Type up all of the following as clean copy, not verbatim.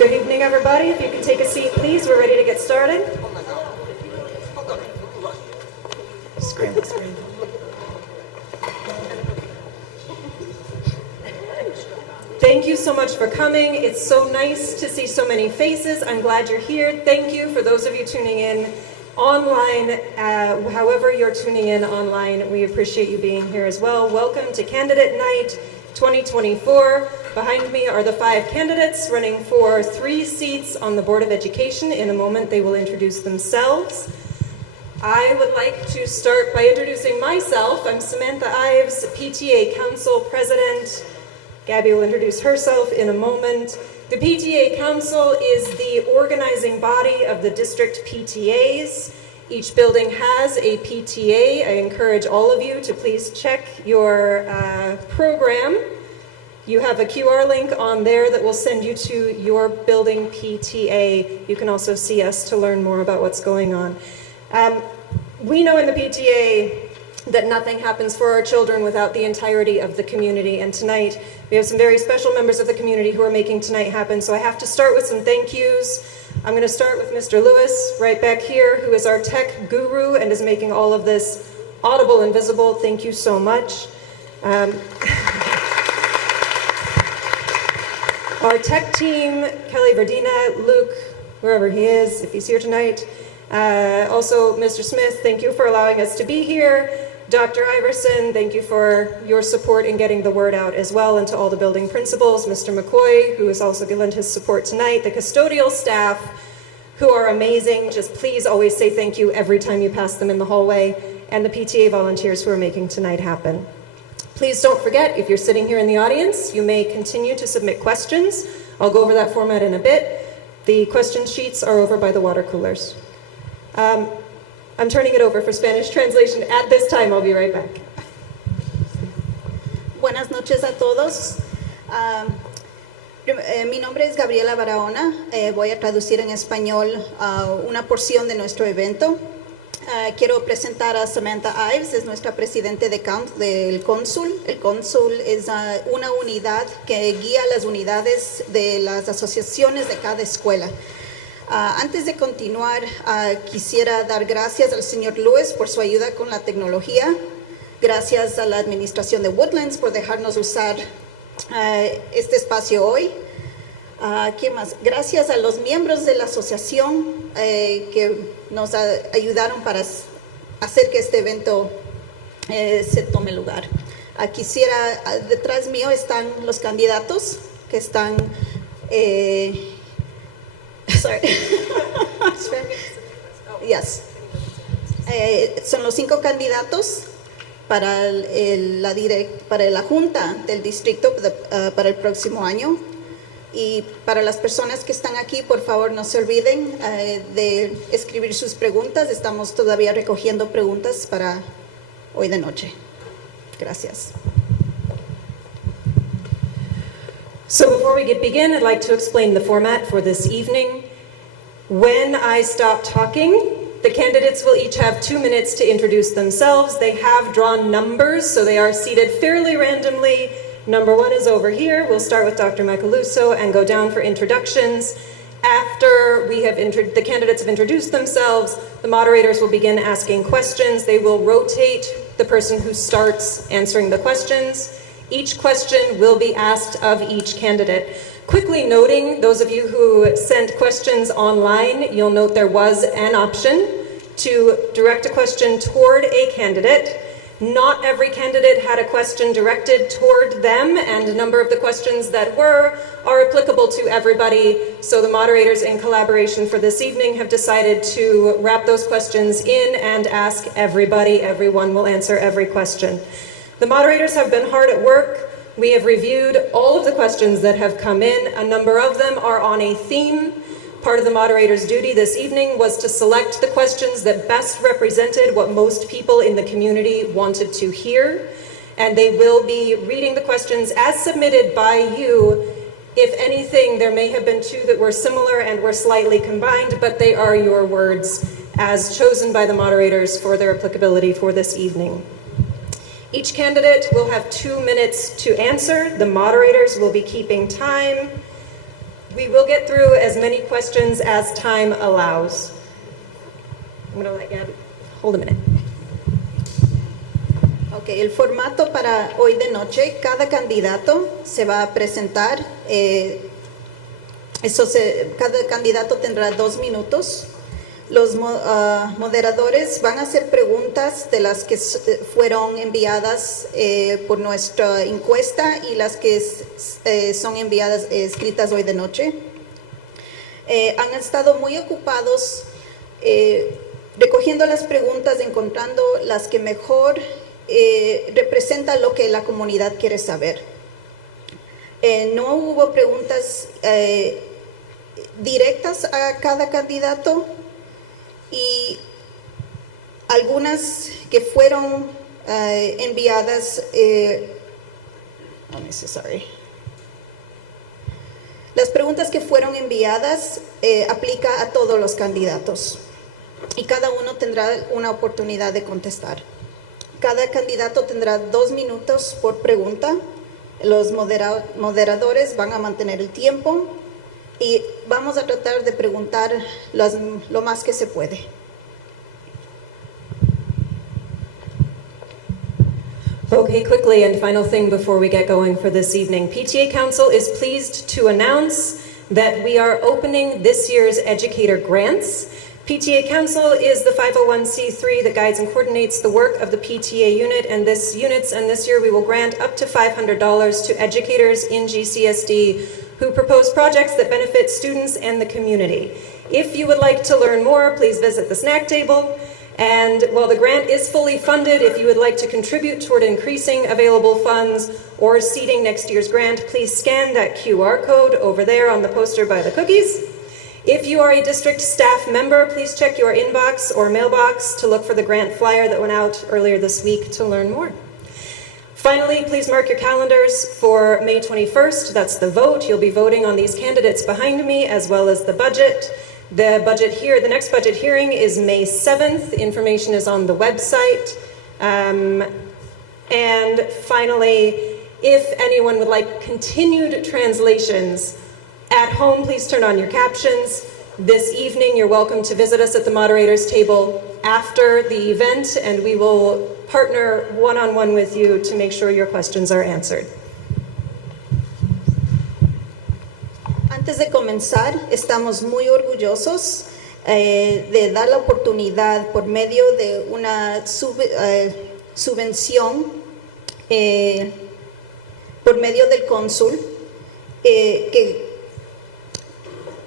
Good evening, everybody. If you could take a seat, please. We're ready to get started. Scramble. Thank you so much for coming. It's so nice to see so many faces. I'm glad you're here. Thank you for those of you tuning in online. However you're tuning in online, we appreciate you being here as well. Welcome to Candidate Night 2024. Behind me are the 5 candidates running for 3 seats on the Board of Education. In a moment, they will introduce themselves. I would like to start by introducing myself. I'm Samantha Ives, PTA Council President. Gabby will introduce herself in a moment. The PTA Council is the organizing body of the district PTAs. Each building has a PTA. I encourage all of you to please check your program. You have a QR link on there that will send you to your building PTA. You can also see us to learn more about what's going on. We know in the PTA that nothing happens for our children without the entirety of the community. And tonight, we have some very special members of the community who are making tonight happen. So I have to start with some thank yous. I'm going to start with Mr. Lewis right back here, who is our tech guru and is making all of this audible and visible. Thank you so much. Our tech team, Kelly Verdina, Luke, wherever he is, if he's here tonight. Also, Mr. Smith, thank you for allowing us to be here. Dr. Iverson, thank you for your support in getting the word out as well, and to all the building principals. Mr. McCoy, who has also lent his support tonight. The custodial staff, who are amazing. Just please always say thank you every time you pass them in the hallway. And the PTA volunteers who are making tonight happen. Please don't forget, if you're sitting here in the audience, you may continue to submit questions. I'll go over that format in a bit. The question sheets are over by the water coolers. I'm turning it over for Spanish translation at this time. I'll be right back. Buenas noches a todos. Mi nombre es Gabriela Barahona. Voy a traducir en español una porción de nuestro evento. Quiero presentar a Samantha Ives, es nuestra presidente del cónsul. El cónsul es una unidad que guía las unidades de las asociaciones de cada escuela. Antes de continuar, quisiera dar gracias al señor Lewis por su ayuda con la tecnología. Gracias a la administración de Woodlands por dejarnos usar este espacio hoy. ¿Qué más? Gracias a los miembros de la asociación que nos ayudaron para hacer que este evento se tome lugar. Detrás mío están los candidatos que están... sorry. Yes. Son los 5 candidatos para la Junta del Distrito para el próximo año. Y para las personas que están aquí, por favor, no se olviden de escribir sus preguntas. Estamos todavía recogiendo preguntas para hoy de noche. Gracias. So before we begin, I'd like to explain the format for this evening. When I stop talking, the candidates will each have 2 minutes to introduce themselves. They have drawn numbers, so they are seated fairly randomly. Number 1 is over here. We'll start with Dr. Macaluso and go down for introductions. After the candidates have introduced themselves, the moderators will begin asking questions. They will rotate the person who starts answering the questions. Each question will be asked of each candidate. Quickly noting, those of you who sent questions online, you'll note there was an option to direct a question toward a candidate. Not every candidate had a question directed toward them, and a number of the questions that are applicable to everybody. So the moderators, in collaboration for this evening, have decided to wrap those questions in and ask everybody. Everyone will answer every question. The moderators have been hard at work. We have reviewed all of the questions that have come in. A number of them are on a theme. Part of the moderator's duty this evening was to select the questions that best represented what most people in the community wanted to hear. And they will be reading the questions as submitted by you. If anything, there may have been 2 that were similar and were slightly combined, but they are your words as chosen by the moderators for their applicability for this evening. Each candidate will have 2 minutes to answer. The moderators will be keeping time. We will get through as many questions as time allows. I'm going to let Gabby hold a minute. Ok, el formato para hoy de noche, cada candidato se va a presentar. Cada candidato tendrá 2 minutos. Los moderadores van a hacer preguntas de las que fueron enviadas por nuestra encuesta y las que son enviadas escritas hoy de noche. Han estado muy ocupados recogiendo las preguntas, encontrando las que mejor representan lo que la comunidad quiere saber. No hubo preguntas directas a cada candidato, y algunas que fueron enviadas, las preguntas que fueron enviadas aplica a todos los candidatos y cada uno tendrá una oportunidad de contestar. Cada candidato tendrá 2 minutos por pregunta. Los moderadores van a mantener el tiempo y vamos a tratar de preguntar lo más que se puede. Okay, quickly, and final thing before we get going for this evening. PTA Council is pleased to announce that we are opening this year's educator grants. PTA Council is the 501c3 that guides and coordinates the work of the PTA unit, and this year we will grant up to $500 to educators in GCSD who propose projects that benefit students and the community. If you would like to learn more, please visit the snack table. And while the grant is fully funded, if you would like to contribute toward increasing available funds or seeding next year's grant, please scan that QR code over there on the poster by the cookies. If you are a district staff member, please check your inbox or mailbox to look for the grant flyer that went out earlier this week to learn more. Finally, please mark your calendars for May 21st. That's the vote. You'll be voting on these candidates behind me, as well as the budget. The next budget hearing is May 7th. Information is on the website. And finally, if anyone would like continued translations at home, please turn on your captions. This evening, you're welcome to visit us at the moderator's table after the event, and we will partner one-on-one with you to make sure your questions are answered. Antes de comenzar, estamos muy orgullosos de dar la oportunidad por medio de una subvención por medio del cónsul, que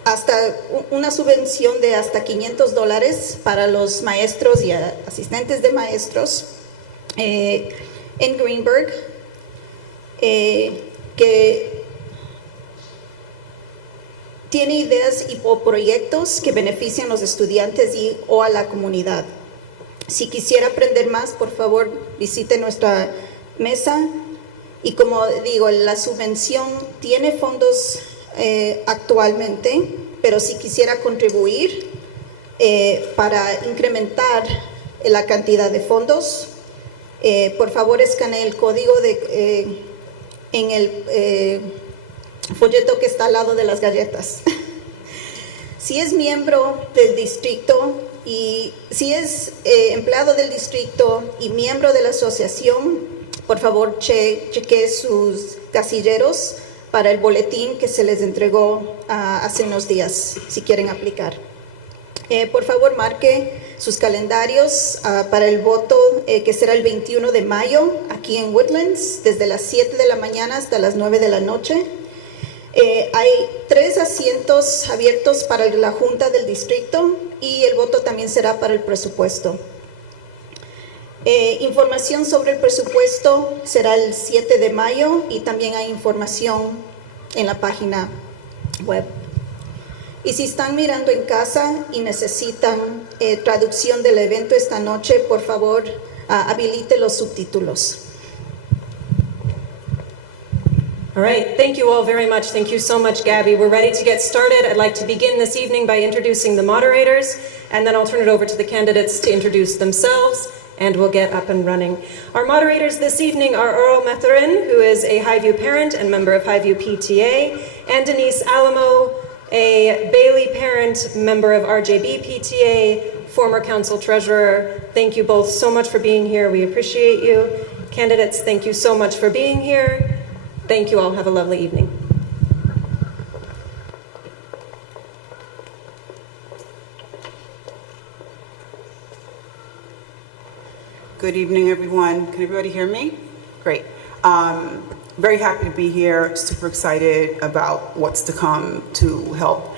hasta una subvención de hasta $500 para los maestros y asistentes de maestros en Greenburgh, que tiene ideas o proyectos que benefician a los estudiantes o a la comunidad. Si quisiera aprender más, por favor, visite nuestra mesa. Y como digo, la subvención tiene fondos actualmente, pero si quisiera contribuir para incrementar la cantidad de fondos, por favor escanee el código en el folleto que está al lado de las galletas. Si es miembro del distrito y si es empleado del distrito y miembro de la asociación, por favor chequee sus casilleros para el boletín que se les entregó hace unos días, si quieren aplicar. Por favor, marque sus calendarios para el voto que será el 21 de mayo aquí en Woodlands, desde las 7 de la mañana hasta las 9 de la noche. Hay 3 asientos abiertos para la Junta del Distrito y el voto también será para el presupuesto. Información sobre el presupuesto será el 7 de mayo y también hay información en la página web. Y si están mirando en casa y necesitan traducción del evento esta noche, por favor, habilite los subtítulos. All right, thank you all very much. Thank you so much, Gabby. We're ready to get started. I'd like to begin this evening by introducing the moderators, and then I'll turn it over to the candidates to introduce themselves and we'll get up and running. Our moderators this evening are Earl Metherin, who is a Highview parent and member of Highview PTA, and Denise Alamo, a Bailey parent, member of RJB PTA, former council treasurer. Thank you both so much for being here. We appreciate you. Candidates, thank you so much for being here. Thank you all. Have a lovely evening. Good evening, everyone. Can everybody hear me? Great. Very happy to be here. Super excited about what's to come to help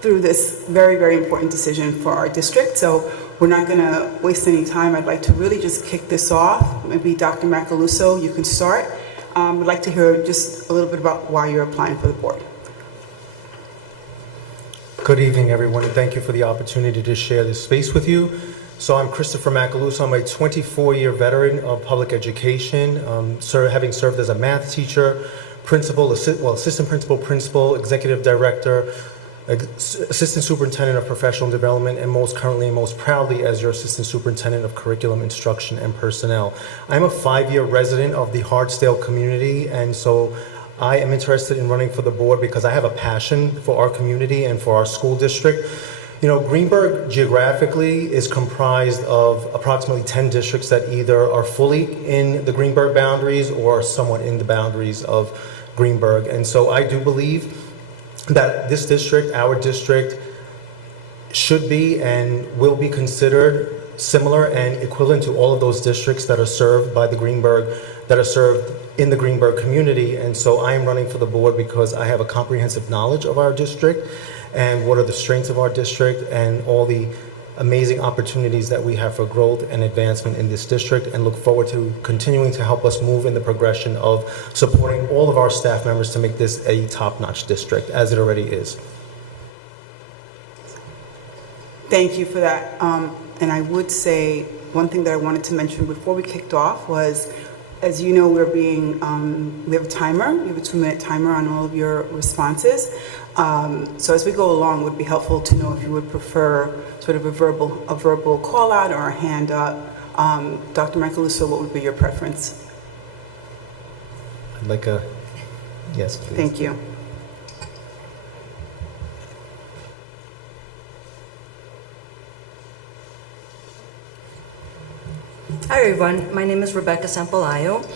through this very, very important decision for our district. So we're not going to waste any time. I'd like to really just kick this off. Maybe Dr. Macaluso, you can start. I'd like to hear just a little bit about why you're applying for the board. Good evening, everyone, and thank you for the opportunity to share this space with you. So I'm Christopher Macaluso. I'm a 24-year veteran of public education, having served as a math teacher, assistant principal, executive director, assistant superintendent of professional development, and most proudly as your assistant superintendent of curriculum, instruction, and personnel. I'm a 5-year resident of the Hartsdale community, and so I am interested in running for the board because I have a passion for our community and for our school district. You know, Greenburgh geographically is comprised of approximately 10 districts that either are fully in the Greenburgh boundaries or are somewhat in the boundaries of Greenburgh. And so I do believe that this district, our district, should be and will be considered similar and equivalent to all of those districts that are served by the Greenburgh, that are served in the Greenburgh community. And so I am running for the board because I have a comprehensive knowledge of our district and what are the strengths of our district and all the amazing opportunities that we have for growth and advancement in this district, and look forward to continuing to help us move in the progression of supporting all of our staff members to make this a top-notch district, as it already is. Thank you for that. And I would say one thing that I wanted to mention before we kicked off was, as you know, we have a timer. We have a 2-minute timer on all of your responses. So as we go along, it would be helpful to know if you would prefer sort of a verbal call out or a hand up. Dr. Macaluso, what would be your preference? I'd like a yes, please. Thank you. Hi everyone, my name is Rebecca Sampalayo,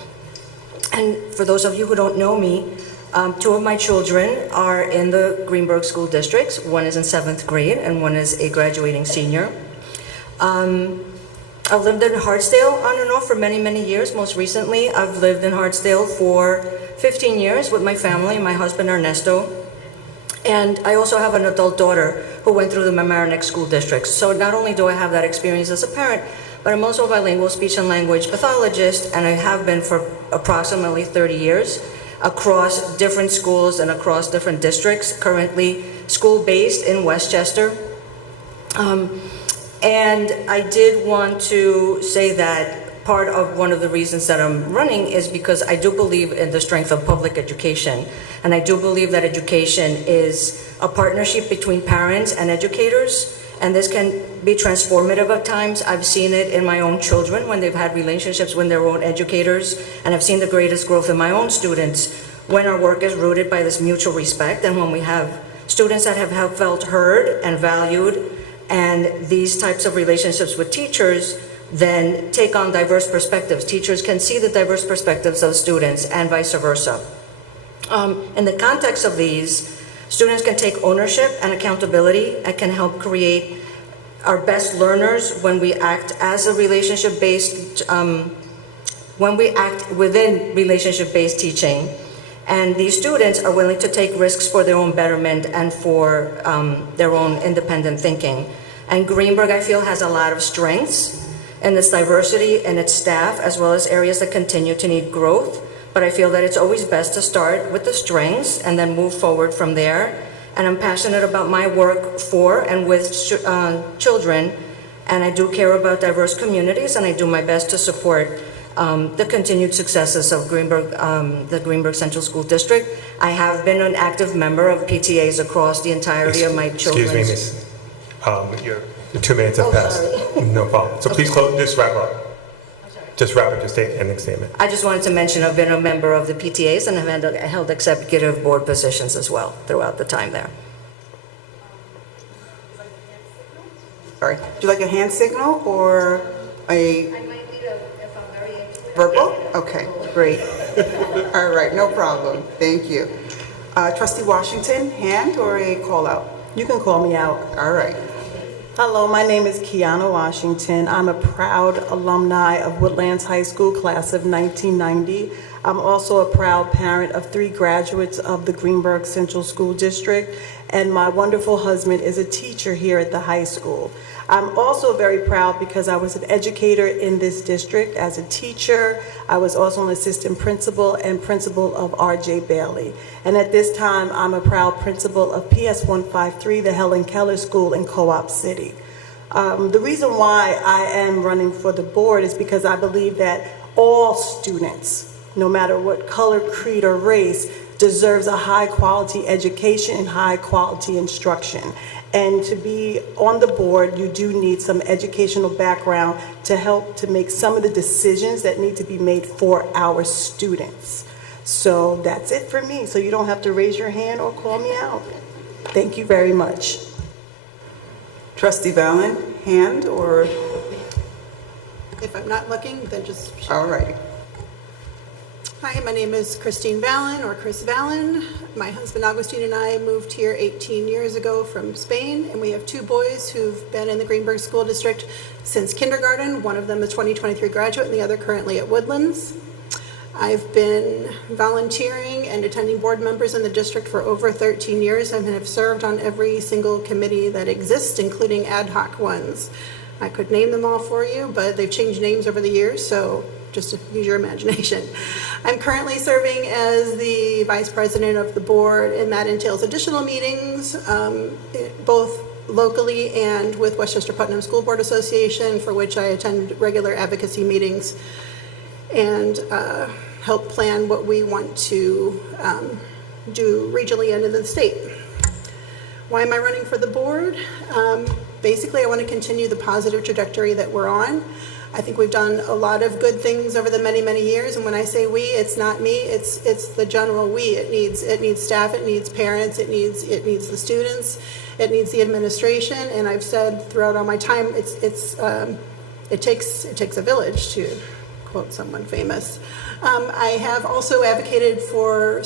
and for those of you who don't know me, 2 of my children are in the Greenburgh school districts. One is in 7th grade and one is a graduating senior. I've lived in Hartsdale on and off for many, many years. Most recently, I've lived in Hartsdale for 15 years with my family, my husband Ernesto. And I also have an adult daughter who went through the Mamaroneck school districts. So not only do I have that experience as a parent, but I'm also a bilingual speech and language pathologist, and I have been for approximately 30 years across different schools and across different districts, currently school-based in Westchester. And I did want to say that part of one of the reasons that I'm running is because I do believe in the strength of public education. And I do believe that education is a partnership between parents and educators. And this can be transformative at times. I've seen it in my own children when they've had relationships with their own educators. And I've seen the greatest growth in my own students when our work is rooted by this mutual respect, and when we have students that have felt heard and valued, and these types of relationships with teachers then take on diverse perspectives. Teachers can see the diverse perspectives of students and vice versa. In the context of these, students can take ownership and accountability and can help create our best learners when we act as a relationship-based, when we act within relationship-based teaching. And these students are willing to take risks for their own betterment and for their own independent thinking. And Greenburgh, I feel, has a lot of strengths in its diversity and its staff, as well as areas that continue to need growth. But I feel that it's always best to start with the strengths and then move forward from there. And I'm passionate about my work for and with children, and I do care about diverse communities, and I do my best to support the continued successes of Greenburgh, the Greenburgh Central School District. I have been an active member of PTAs across the entirety of my children's... Excuse me, Miss. Your 2 minutes have passed. Sorry. No problem. So please close, just wrap up. Just wrap up your ending statement. I just wanted to mention I've been a member of the PTAs and have held executive board positions as well throughout the time there. Sorry, would you like a hand signal or a verbal? Okay, great. All right, no problem. Thank you. Trustee Washington, hand or a call out? You can call me out. All right. Hello, my name is Kiana Washington. I'm a proud alumni of Woodlands High School, class of 1990. I'm also a proud parent of 3 graduates of the Greenburgh Central School District, and my wonderful husband is a teacher here at the high school. I'm also very proud because I was an educator in this district as a teacher. I was also an assistant principal and principal of R.J. Bailey. And at this time, I'm a proud principal of PS 153, the Helen Keller School in Co-op City. The reason why I am running for the board is because I believe that all students, no matter what color, creed, or race, deserves a high-quality education and high-quality instruction. And to be on the board, you do need some educational background to help to make some of the decisions that need to be made for our students. So that's it for me. So you don't have to raise your hand or call me out. Thank you very much. Trustee Valen, hand or? If I'm not looking, then just... All right. Hi, my name is Christine Valen, or Chris Valen. My husband Augustine and I moved here 18 years ago from Spain, and we have 2 boys who've been in the Greenburgh School District since kindergarten. One of them is a 2023 graduate, and the other currently at Woodlands. I've been volunteering and attending board members in the district for over 13 years and have served on every single committee that exists, including ad hoc ones. I could name them all for you, but they've changed names over the years, so just to use your imagination. I'm currently serving as the vice president of the board, and that entails additional meetings, both locally and with Westchester Putnam School Board Association, for which I attend regular advocacy meetings and help plan what we want to do regionally and in the state. Why am I running for the board? Basically, I want to continue the positive trajectory that we're on. I think we've done a lot of good things over the many, many years, and when I say we, it's not me, it's the general we. It needs staff, it needs parents, it needs the students, it needs the administration, and I've said throughout all my time, it takes a village, to quote someone famous. I have also advocated for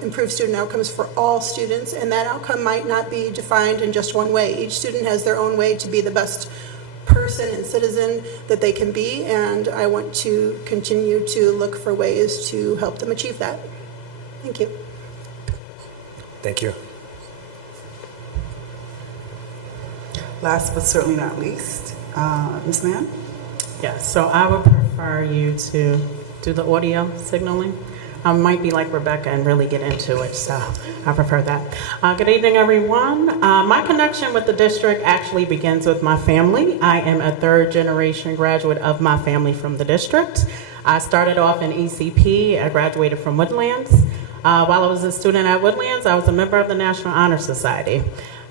improved student outcomes for all students, and that outcome might not be defined in just one way. Each student has their own way to be the best person and citizen that they can be, and I want to continue to look for ways to help them achieve that. Thank you. Thank you. Last but certainly not least, Ms. Mann? Yes, so I would prefer you to do the audio signaling. I might be like Rebecca and really get into it, so I prefer that. Good evening, everyone. My connection with the district actually begins with my family. I am a 3rd-generation graduate of my family from the district. I started off in ECP. I graduated from Woodlands. While I was a student at Woodlands, I was a member of the National Honor Society.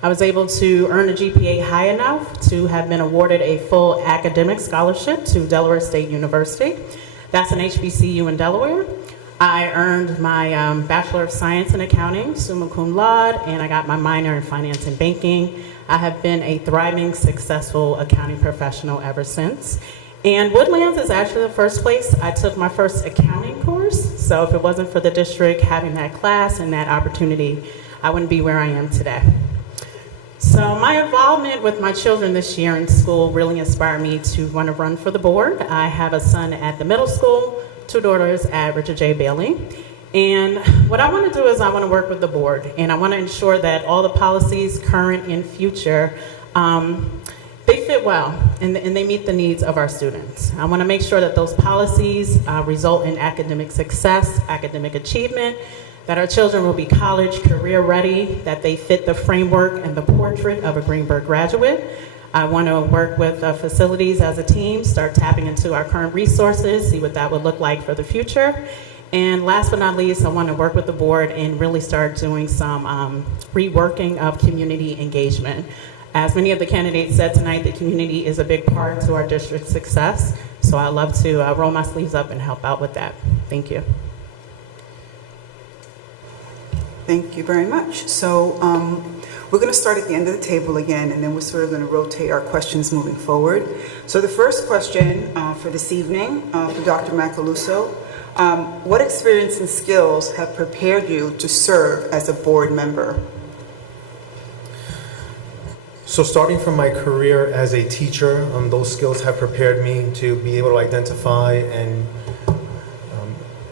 I was able to earn a GPA high enough to have been awarded a full academic scholarship to Delaware State University. That's an HBCU in Delaware. I earned my Bachelor of Science in Accounting, summa cum laude, and I got my minor in Finance and Banking. I have been a thriving, successful accounting professional ever since. And Woodlands is actually the first place I took my first accounting course. So if it wasn't for the district having that class and that opportunity, I wouldn't be where I am today. So my involvement with my children this year in school really inspired me to want to run for the board. I have a son at the middle school, 2 daughters at Richard J. Bailey. And what I want to do is I want to work with the board, and I want to ensure that all the policies, current and future, they fit well and they meet the needs of our students. I want to make sure that those policies result in academic success, academic achievement, that our children will be college, career ready, that they fit the framework and the portrait of a Greenburgh graduate. I want to work with facilities as a team, start tapping into our current resources, see what that would look like for the future. And last but not least, I want to work with the board and really start doing some reworking of community engagement. As many of the candidates said tonight, the community is a big part to our district's success. So I'd love to roll my sleeves up and help out with that. Thank you. Thank you very much. So we're going to start at the end of the table again, and then we're sort of going to rotate our questions moving forward. So the first question for this evening for Dr. Macaluso, what experience and skills have prepared you to serve as a board member? So starting from my career as a teacher, those skills have prepared me to be able to identify and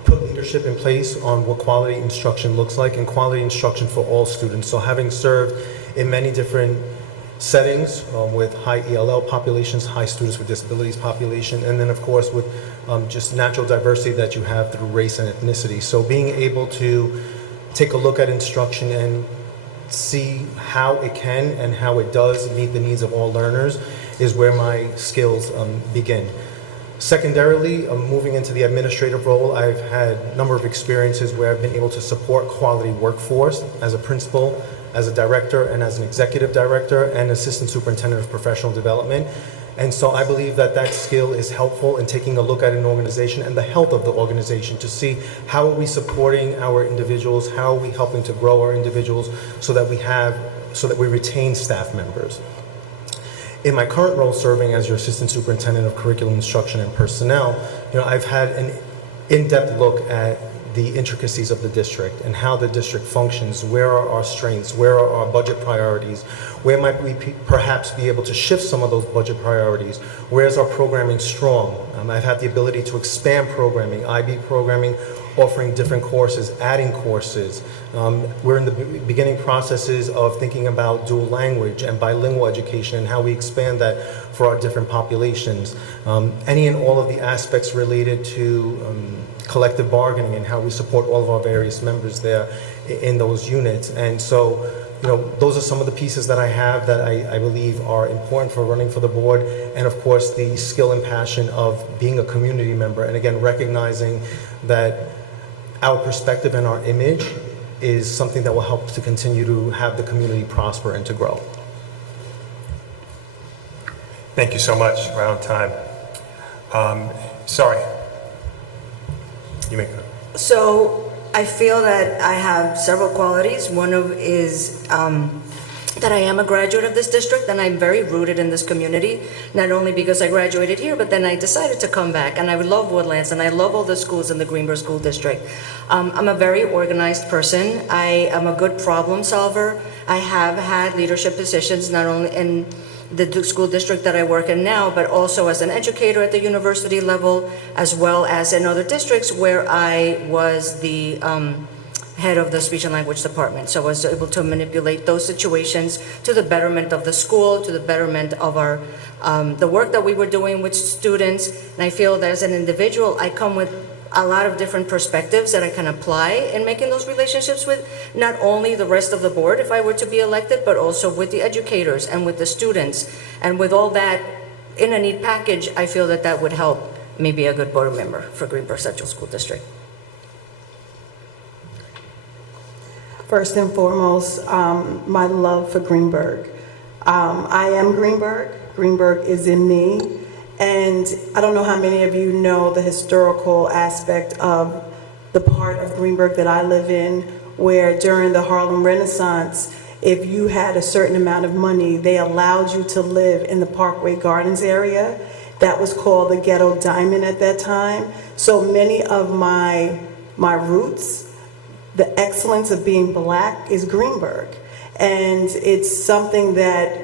put leadership in place on what quality instruction looks like, and quality instruction for all students. So having served in many different settings with high ELL populations, high students with disabilities population, and then of course with just natural diversity that you have through race and ethnicity. So being able to take a look at instruction and see how it can and how it does meet the needs of all learners is where my skills begin. Secondarily, moving into the administrative role, I've had a number of experiences where I've been able to support quality workforce as a principal, as a director, and as an executive director, and assistant superintendent of professional development. And so I believe that that skill is helpful in taking a look at an organization and the health of the organization to see how are we supporting our individuals, how are we helping to grow our individuals so that we retain staff members. In my current role, serving as your assistant superintendent of curriculum instruction and personnel, I've had an in-depth look at the intricacies of the district and how the district functions, where are our strengths, where are our budget priorities, where might we perhaps be able to shift some of those budget priorities, where is our programming strong. I've had the ability to expand programming, IB programming, offering different courses, adding courses. We're in the beginning processes of thinking about dual language and bilingual education and how we expand that for our different populations. Any and all of the aspects related to collective bargaining and how we support all of our various members there in those units. And so, those are some of the pieces that I have that I believe are important for running for the board. And of course, the skill and passion of being a community member. And again, recognizing that our perspective and our image is something that will help to continue to have the community prosper and to grow. Thank you so much. We're out of time. Sorry. You may go. So I feel that I have several qualities. One of is that I am a graduate of this district and I'm very rooted in this community, not only because I graduated here, but then I decided to come back, and I love Woodlands and I love all the schools in the Greenburgh School District. I'm a very organized person. I am a good problem solver. I have had leadership positions not only in the school district that I work in now, but also as an educator at the university level, as well as in other districts where I was the head of the speech and language department. So I was able to manipulate those situations to the betterment of the school, to the betterment of our the work that we were doing with students. And I feel that as an individual, I come with a lot of different perspectives that I can apply in making those relationships with not only the rest of the board if I were to be elected, but also with the educators and with the students. And with all that in a neat package, I feel that that would help me be a good board member for Greenburgh Central School District. First and foremost, my love for Greenburgh. I am Greenburgh. Greenburgh is in me. And I don't know how many of you know the historical aspect of the part of Greenburgh that I live in, where during the Harlem Renaissance, if you had a certain amount of money, they allowed you to live in the Parkway Gardens area. That was called the Ghetto Diamond at that time. So many of my roots, the excellence of being Black is Greenburgh. And it's something that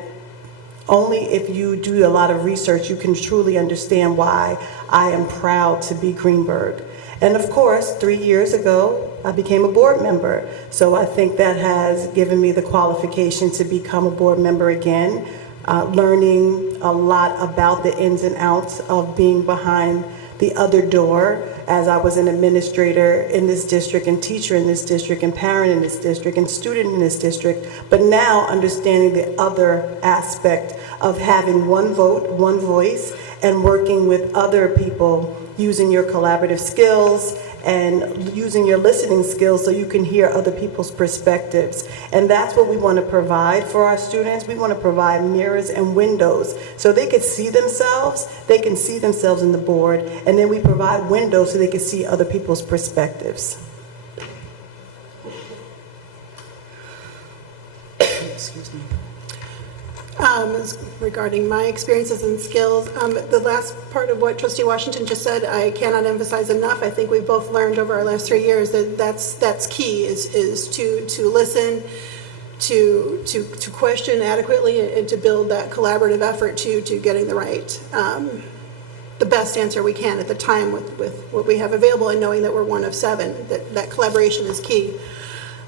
only if you do a lot of research, you can truly understand why I am proud to be Greenburgh. And of course, 3 years ago, I became a board member. So I think that has given me the qualification to become a board member again, learning a lot about the ins and outs of being behind the other door, as I was an administrator in this district and teacher in this district and parent in this district and student in this district, but now understanding the other aspect of having one vote, one voice, and working with other people using your collaborative skills and using your listening skills so you can hear other people's perspectives. And that's what we want to provide for our students. We want to provide mirrors and windows so they can see themselves in the board, and then we provide windows so they can see other people's perspectives. Excuse me. Regarding my experiences and skills, the last part of what Trustee Washington just said, I cannot emphasize enough. I think we've both learned over our last 3 years that that's key, is to listen, to question adequately, and to build that collaborative effort to getting the best answer we can at the time with what we have available, and knowing that we're one of 7, that collaboration is key.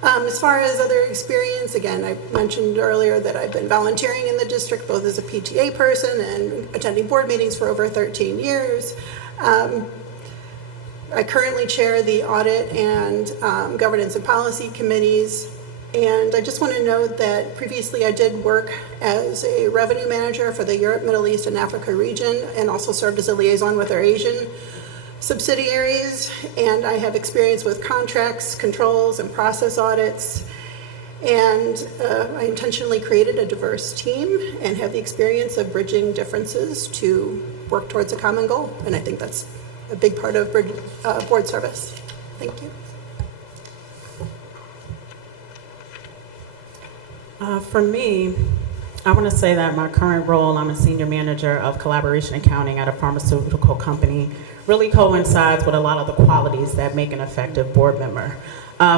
As far as other experience, again, I mentioned earlier that I've been volunteering in the district, both as a PTA person and attending board meetings for over 13 years. I currently chair the audit and governance and policy committees. And I just want to note that previously I did work as a revenue manager for the Europe, Middle East, and Africa region, and also served as a liaison with our Asian subsidiaries, and I have experience with contracts, controls, and process audits. And I intentionally created a diverse team and have the experience of bridging differences to work towards a common goal. And I think that's a big part of board service. Thank you. For me, I want to say that my current role, I'm a senior manager of collaboration accounting at a pharmaceutical company, really coincides with a lot of the qualities that make an effective board member.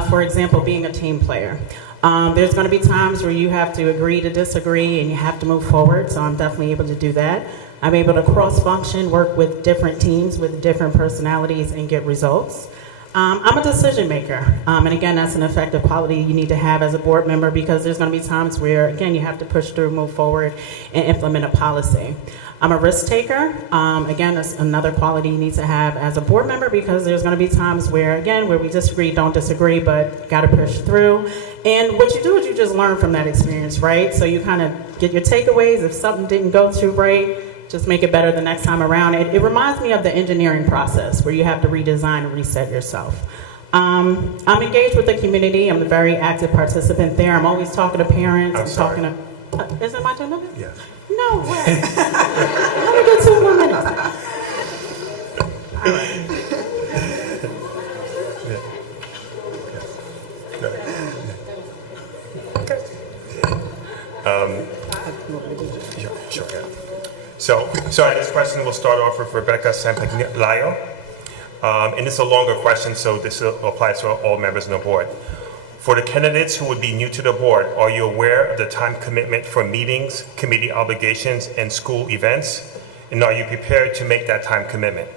For example, being a team player. There's going to be times where you have to agree to disagree and you have to move forward, so I'm definitely able to do that. I'm able to cross-function, work with different teams with different personalities and get results. I'm a decision maker, and again, that's an effective quality you need to have as a board member, because there's going to be times where, again, you have to push through, move forward, and implement a policy. I'm a risk taker. Again, that's another quality you need to have as a board member, because there's going to be times where, again, where we disagree, don't disagree, but got to push through. And what you do is you just learn from that experience, right? So you kind of get your takeaways. If something didn't go too right, just make it better the next time around. It reminds me of the engineering process where you have to redesign and reset yourself. I'm engaged with the community. I'm a very active participant there. I'm always talking to parents. I'm talking to... is it my turn? Yeah. No way. Let me get 2 more minutes. All right. Sure. So this question will start off with Rebecca Sampagnaio. And it's a longer question, so this applies to all members of the board. For the candidates who would be new to the board, are you aware of the time commitment for meetings, committee obligations, and school events? And are you prepared to make that time commitment?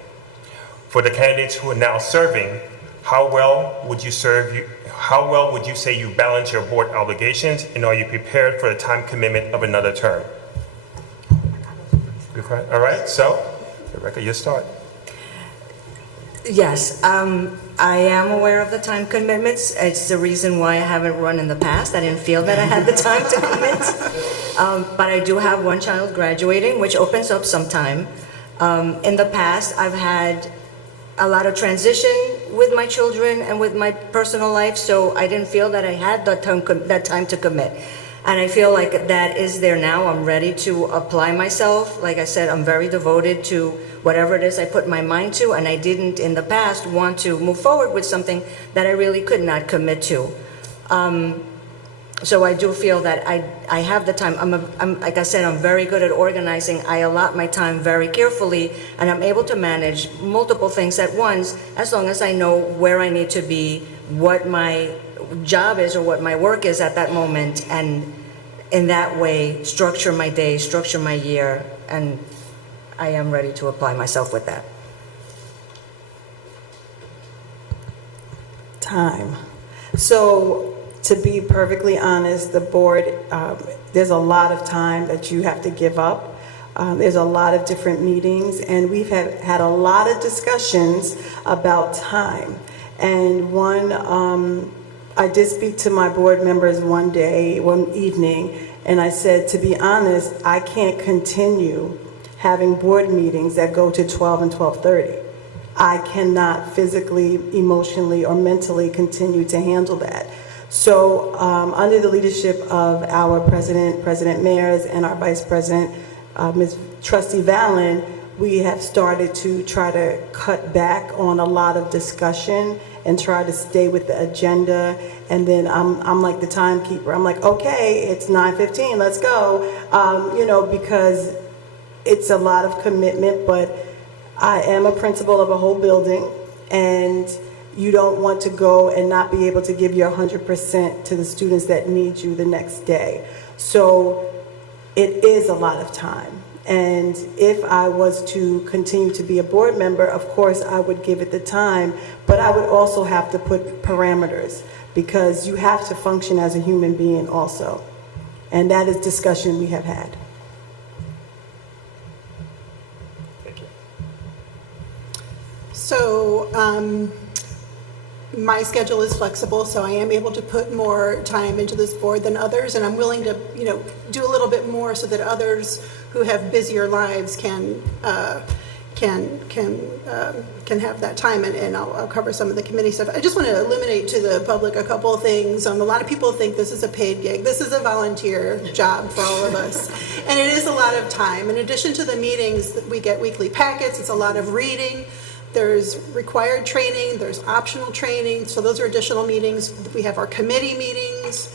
For the candidates who are now serving, how well would you say you balance your board obligations, and are you prepared for the time commitment of another term? All right, so Rebecca, you start. Yes, I am aware of the time commitments. It's the reason why I haven't run in the past. I didn't feel that I had the time to commit. But I do have one child graduating, which opens up some time. In the past, I've had a lot of transition with my children and with my personal life, so I didn't feel that I had that time to commit. And I feel like that is there now. I'm ready to apply myself. Like I said, I'm very devoted to whatever it is I put my mind to, and I didn't in the past want to move forward with something that I really could not commit to. So I do feel that I have the time. I'm like I said, I'm very good at organizing. I allot my time very carefully, and I'm able to manage multiple things at once as long as I know where I need to be, what my job is or what my work is at that moment, and in that way structure my day, structure my year, and I am ready to apply myself with that. Time. So to be perfectly honest, the board, there's a lot of time that you have to give up. There's a lot of different meetings, and we've had a lot of discussions about time. And I did speak to my board members one evening, and I said, to be honest, I can't continue having board meetings that go to 12 and 12:30. I cannot physically, emotionally, or mentally continue to handle that. So under the leadership of our president, President Mayers, and our vice president, Ms. Trustee Vallon, we have started to try to cut back on a lot of discussion and try to stay with the agenda. And then I'm like the timekeeper. I'm like, okay, it's 9:15, let's go. Because it's a lot of commitment, but I am a principal of a whole building, and you don't want to go and not be able to give your 100% to the students that need you the next day. So it is a lot of time. And if I was to continue to be a board member, of course I would give it the time, but I would also have to put parameters, because you have to function as a human being also. And that is discussion we have had. Thank you. So my schedule is flexible, so I am able to put more time into this board than others, and I'm willing to, do a little bit more so that others who have busier lives can have that time, and I'll cover some of the committee stuff. I just want to illuminate to the public a couple of things. A lot of people think this is a paid gig. This is a volunteer job for all of us, and it is a lot of time. In addition to the meetings, we get weekly packets. It's a lot of reading. There's required training, there's optional training, so those are additional meetings. We have our committee meetings.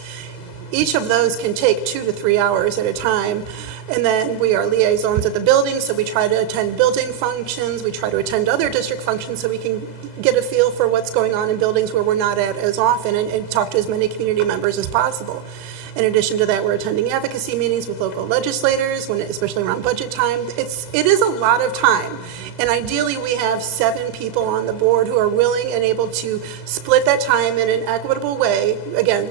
Each of those can take 2 to 3 hours at a time. And then we are liaisons at the building, so we try to attend building functions. We try to attend other district functions so we can get a feel for what's going on in buildings where we're not at as often, and talk to as many community members as possible. In addition to that, we're attending advocacy meetings with local legislators, especially around budget time. It is a lot of time. And ideally, we have 7 people on the board who are willing and able to split that time in an equitable way. Again,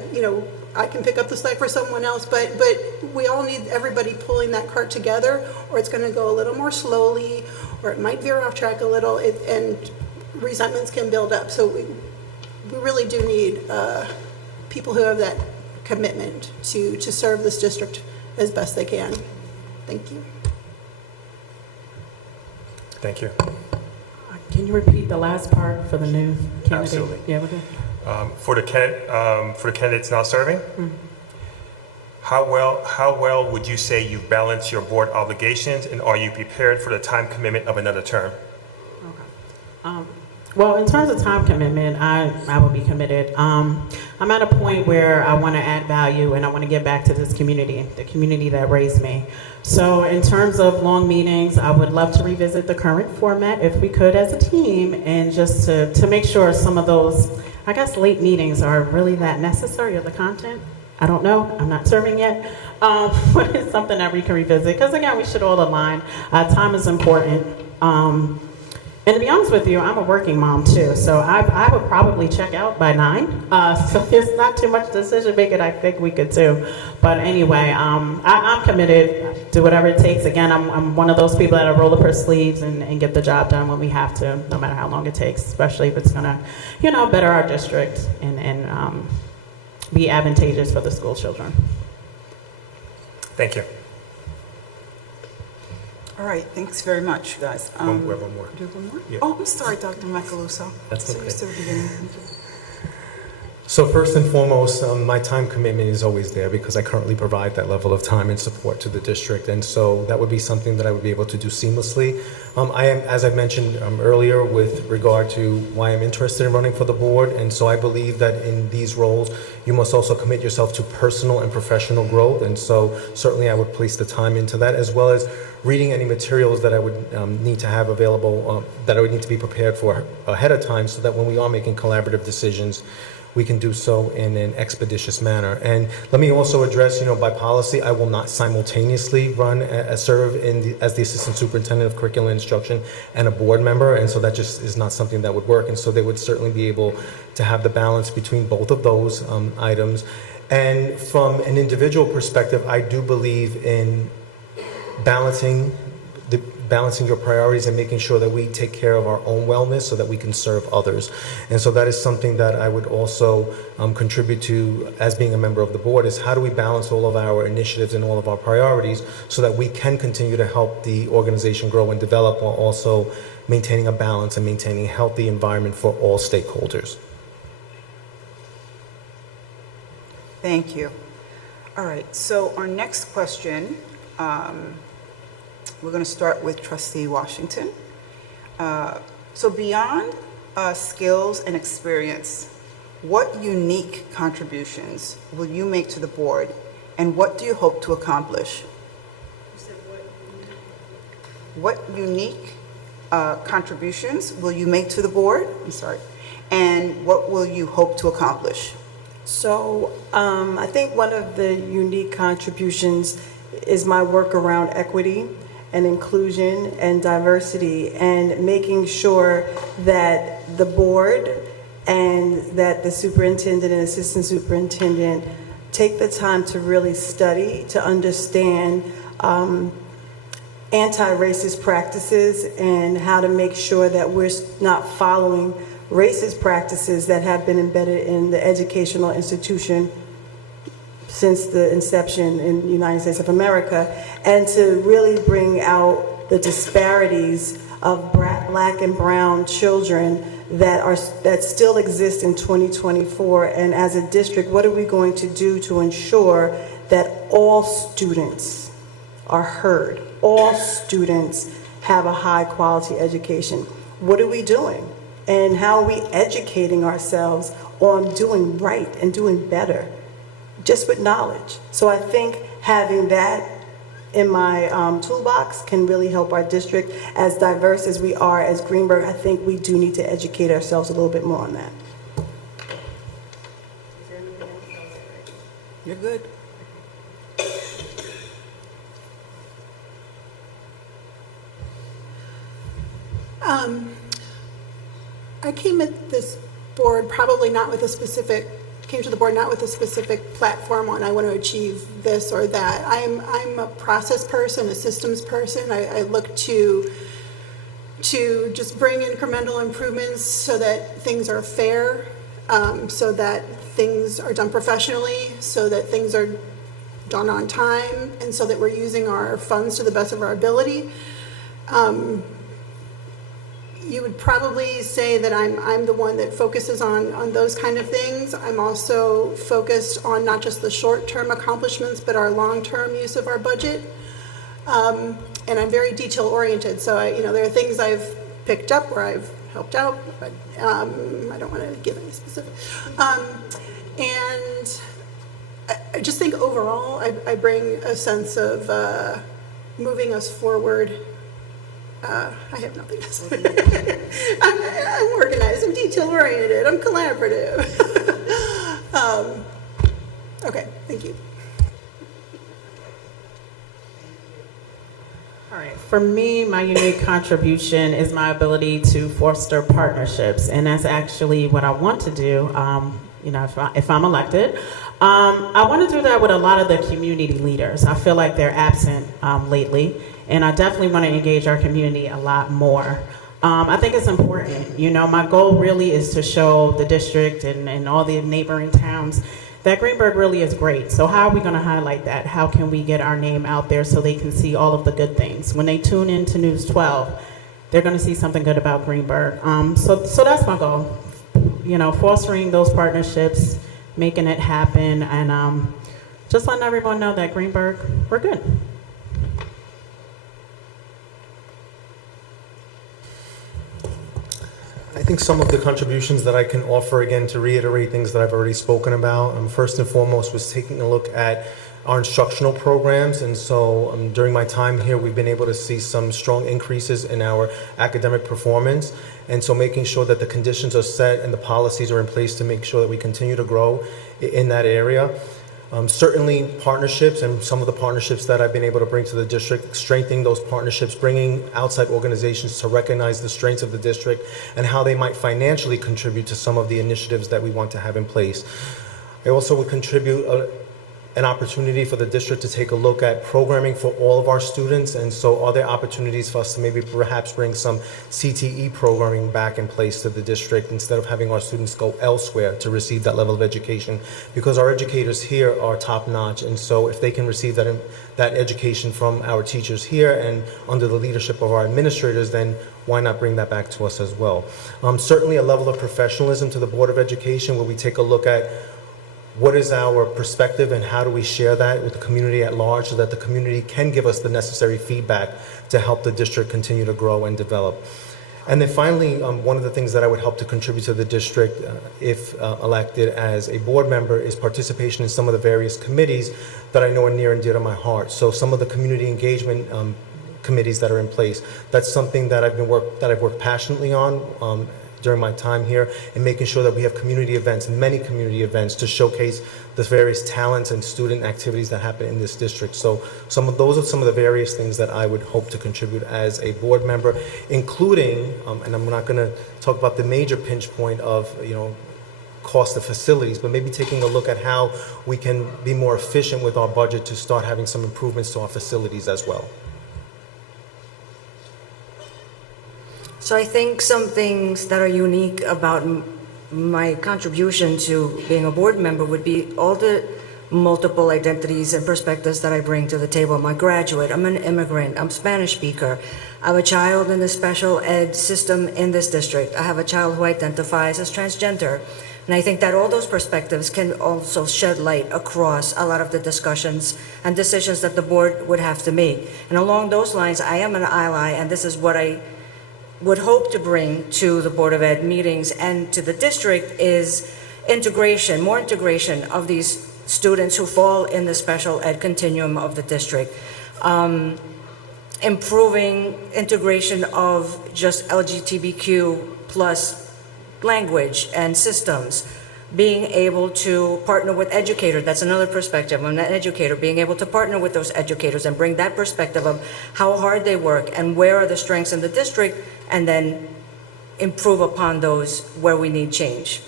I can pick up the slack for someone else, but we all need everybody pulling that cart together, or it's going to go a little more slowly, or it might veer off track a little, and resentments can build up. So we really do need people who have that commitment to serve this district as best they can. Thank you. Thank you. Can you repeat the last part for the new candidate? Absolutely. Yeah, okay. For the candidates not serving, how well would you say you've balanced your board obligations, and are you prepared for the time commitment of another term? Okay. Well, in terms of time commitment, I will be committed. I'm at a point where I want to add value, and I want to give back to this community, the community that raised me. So in terms of long meetings, I would love to revisit the current format if we could as a team, and just to make sure some of those, I guess, late meetings are really that necessary of the content. I don't know. I'm not serving yet. But it's something that we can revisit, because again, we should all align. Time is important. And to be honest with you, I'm a working mom too, so I would probably check out by 9. So there's not too much decision making I think we could do. But anyway, I'm committed to whatever it takes. Again, I'm one of those people that roll up her sleeves and get the job done when we have to, no matter how long it takes, especially if it's gonna, better our district and be advantageous for the school children. Thank you. All right, thanks very much, you guys. We have one more. Do you have one more? Yeah. Oh, I'm sorry, Dr. Macaluso. That's So okay. you're still beginning. So first and foremost, my time commitment is always there, because I currently provide that level of time and support to the district, and so that would be something that I would be able to do seamlessly. I am, as I mentioned earlier, with regard to why I'm interested in running for the board, and so I believe that in these roles, you must also commit yourself to personal and professional growth, and so certainly I would place the time into that, as well as reading any materials that I would need to have available, that I would need to be prepared for ahead of time, so that when we are making collaborative decisions, we can do so in an expeditious manner. And let me also address, by policy, I will not simultaneously serve as the Assistant Superintendent of Curriculum and Instruction and a board member, and so that just is not something that would work. And so they would certainly be able to have the balance between both of those items. And from an individual perspective, I do believe in balancing your priorities and making sure that we take care of our own wellness so that we can serve others. And so that is something that I would also contribute to as being a member of the board, is how do we balance all of our initiatives and all of our priorities so that we can continue to help the organization grow and develop, while also maintaining a balance and maintaining a healthy environment for all stakeholders. Thank you. All right, so our next question, we're going to start with Trustee Washington. So beyond skills and experience, what unique contributions will you make to the board, and what do you hope to accomplish? What unique contributions will you make to the board? I'm sorry. And what will you hope to accomplish? So I think one of the unique contributions is my work around equity and inclusion and diversity, and making sure that the board and that the superintendent and assistant superintendent take the time to really study, to understand anti-racist practices and how to make sure that we're not following racist practices that have been embedded in the educational institution since the inception in the United States of America, and to really bring out the disparities of black and brown children that still exist in 2024. And as a district, what are we going to do to ensure that all students are heard, all students have a high quality education? What are we doing? And how are we educating ourselves on doing right and doing better, just with knowledge? So I think having that in my toolbox can really help our district. As diverse as we are as Greenburgh, I think we do need to educate ourselves a little bit more on that. You're good. I came to the board not with a specific platform on I want to achieve this or that. I'm a process person, a systems person. I look to just bring incremental improvements so that things are fair, so that things are done professionally, so that things are done on time, and so that we're using our funds to the best of our ability. You would probably say that I'm the one that focuses on those kind of things. I'm also focused on not just the short-term accomplishments, but our long-term use of our budget. And I'm very detail-oriented, so there are things I've picked up where I've helped out, but I don't want to give any specific. And I just think overall, I bring a sense of moving us forward. I have nothing to say. I'm organized, I'm detail-oriented, I'm collaborative. Okay, thank you. All right, for me, my unique contribution is my ability to foster partnerships, and that's actually what I want to do, if I'm elected. I want to do that with a lot of the community leaders. I feel like they're absent lately, and I definitely want to engage our community a lot more. I think it's important. My goal really is to show the district and all the neighboring towns that Greenburgh really is great. So how are we going to highlight that? How can we get our name out there so they can see all of the good things? When they tune into News 12, they're going to see something good about Greenburgh. So that's my goal. Fostering those partnerships, making it happen, and just letting everyone know that Greenburgh, we're good. I think some of the contributions that I can offer, again, to reiterate things that I've already spoken about, first and foremost was taking a look at our instructional programs. And so during my time here, we've been able to see some strong increases in our academic performance. And so making sure that the conditions are set and the policies are in place to make sure that we continue to grow in that area. Certainly partnerships, and some of the partnerships that I've been able to bring to the district, strengthening those partnerships, bringing outside organizations to recognize the strengths of the district and how they might financially contribute to some of the initiatives that we want to have in place. I also would contribute an opportunity for the district to take a look at programming for all of our students, and so are there opportunities for us to maybe perhaps bring some CTE programming back in place to the district instead of having our students go elsewhere to receive that level of education, because our educators here are top-notch, and so if they can receive that education from our teachers here and under the leadership of our administrators, then why not bring that back to us as well? Certainly a level of professionalism to the Board of Education where we take a look at what is our perspective and how do we share that with the community at large so that the community can give us the necessary feedback to help the district continue to grow and develop. And then finally, one of the things that I would help to contribute to the district, if elected as a board member, is participation in some of the various committees that I know are near and dear to my heart. So some of the community engagement committees that are in place, that's something that I've worked passionately on during my time here, and making sure that we have community events, many community events, to showcase the various talents and student activities that happen in this district. So those are some of the various things that I would hope to contribute as a board member, including, and I'm not going to talk about the major pinch point of, cost of facilities, but maybe taking a look at how we can be more efficient with our budget to start having some improvements to our facilities as well. So I think some things that are unique about my contribution to being a board member would be all the multiple identities and perspectives that I bring to the table. I'm a graduate, I'm an immigrant, I'm Spanish speaker, I have a child in the special ed system in this district, I have a child who identifies as transgender. And I think that all those perspectives can also shed light across a lot of the discussions and decisions that the board would have to make. And along those lines, I am an ally, and this is what I would hope to bring to the Board of Ed meetings and to the district is integration, more integration of these students who fall in the special ed continuum of the district. Improving integration of just LGBTQ plus language and systems. Being able to partner with educators, that's another perspective. I'm an educator, being able to partner with those educators and bring that perspective of how hard they work and where are the strengths in the district, and then improve upon those where we need change.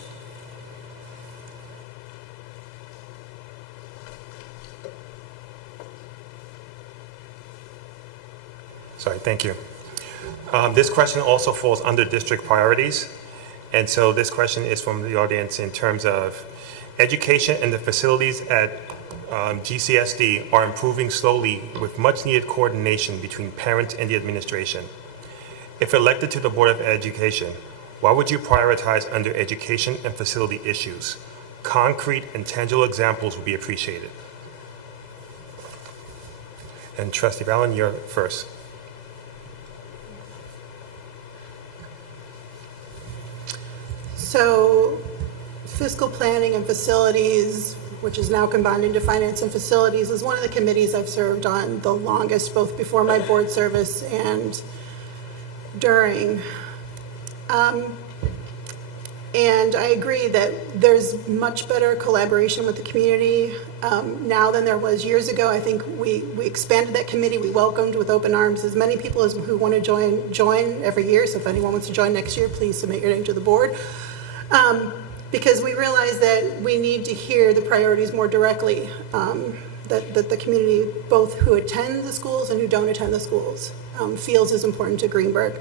Sorry, thank you. This question also falls under district priorities. And so this question is from the audience in terms of education and the facilities at GCSD are improving slowly with much needed coordination between parents and the administration. If elected to the Board of Education, what would you prioritize under education and facility issues? Concrete and tangible examples would be appreciated. And Trustee Vallon, you're first. So fiscal planning and facilities, which is now combined into finance and facilities, is one of the committees I've served on the longest, both before my board service and during. And I agree that there's much better collaboration with the community now than there was years ago. I think we expanded that committee. We welcomed with open arms as many people as who want to join every year. So if anyone wants to join next year, please submit your name to the board. Because we realize that we need to hear the priorities more directly, that the community, both who attend the schools and who don't attend the schools, feels is important to Greenburgh.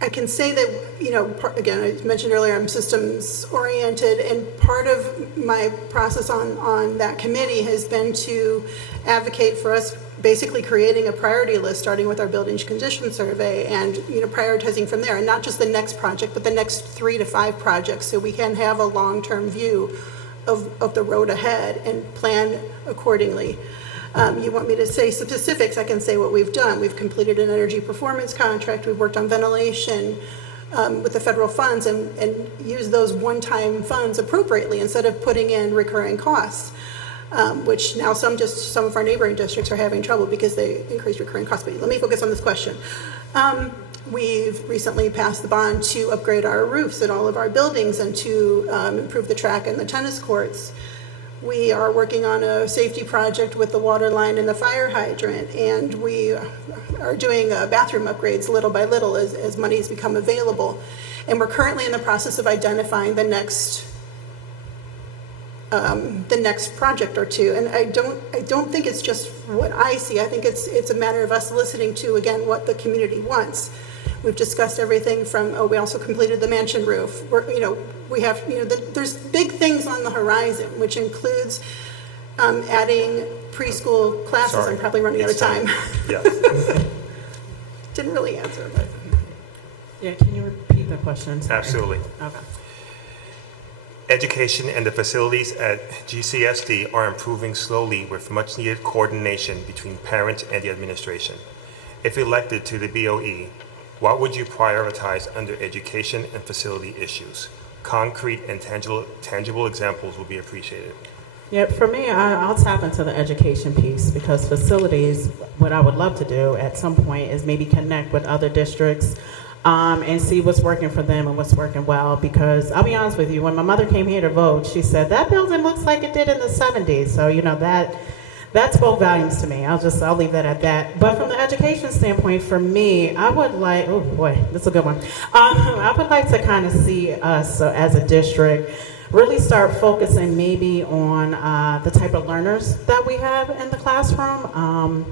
I can say that, again, I mentioned earlier, I'm systems oriented, and part of my process on that committee has been to advocate for us basically creating a priority list, starting with our building condition survey and prioritizing from there, and not just the next project, but the next 3 to 5 projects, so we can have a long-term view of the road ahead and plan accordingly. You want me to say specifics, I can say what we've done. We've completed an energy performance contract. We've worked on ventilation with the federal funds and used those one-time funds appropriately instead of putting in recurring costs, which now some of our neighboring districts are having trouble because they increase recurring costs. But let me focus on this question. We've recently passed the bond to upgrade our roofs at all of our buildings and to improve the track and the tennis courts. We are working on a safety project with the water line and the fire hydrant, and we are doing bathroom upgrades little by little as monies become available. And we're currently in the process of identifying the next the next project or two. And I don't think it's just what I see. I think it's a matter of us listening to, again, what the community wants. We've discussed everything from, we also completed the mansion roof. We have, there's big things on the horizon, which includes adding preschool classes. Sorry. I'm probably running out of time. Yes, Didn't really answer, but. Yeah, can you repeat the question? Sorry. absolutely. Okay. Education and the facilities at GCSD are improving slowly with much needed coordination between parents and the administration. If elected to the BOE, what would you prioritize under education and facility issues? Concrete and tangible examples will be appreciated. Yeah, for me, I'll tap into the education piece because facilities, what I would love to do at some point is maybe connect with other districts and see what's working for them and what's working well. Because I'll be honest with you, when my mother came here to vote, she said, that building looks like it did in the 70s. So, that spoke volumes to me. I'll leave that at that. But from the education standpoint, for me, I would like, oh boy, this is a good one. I would like to kind of see us as a district really start focusing maybe on the type of learners that we have in the classroom.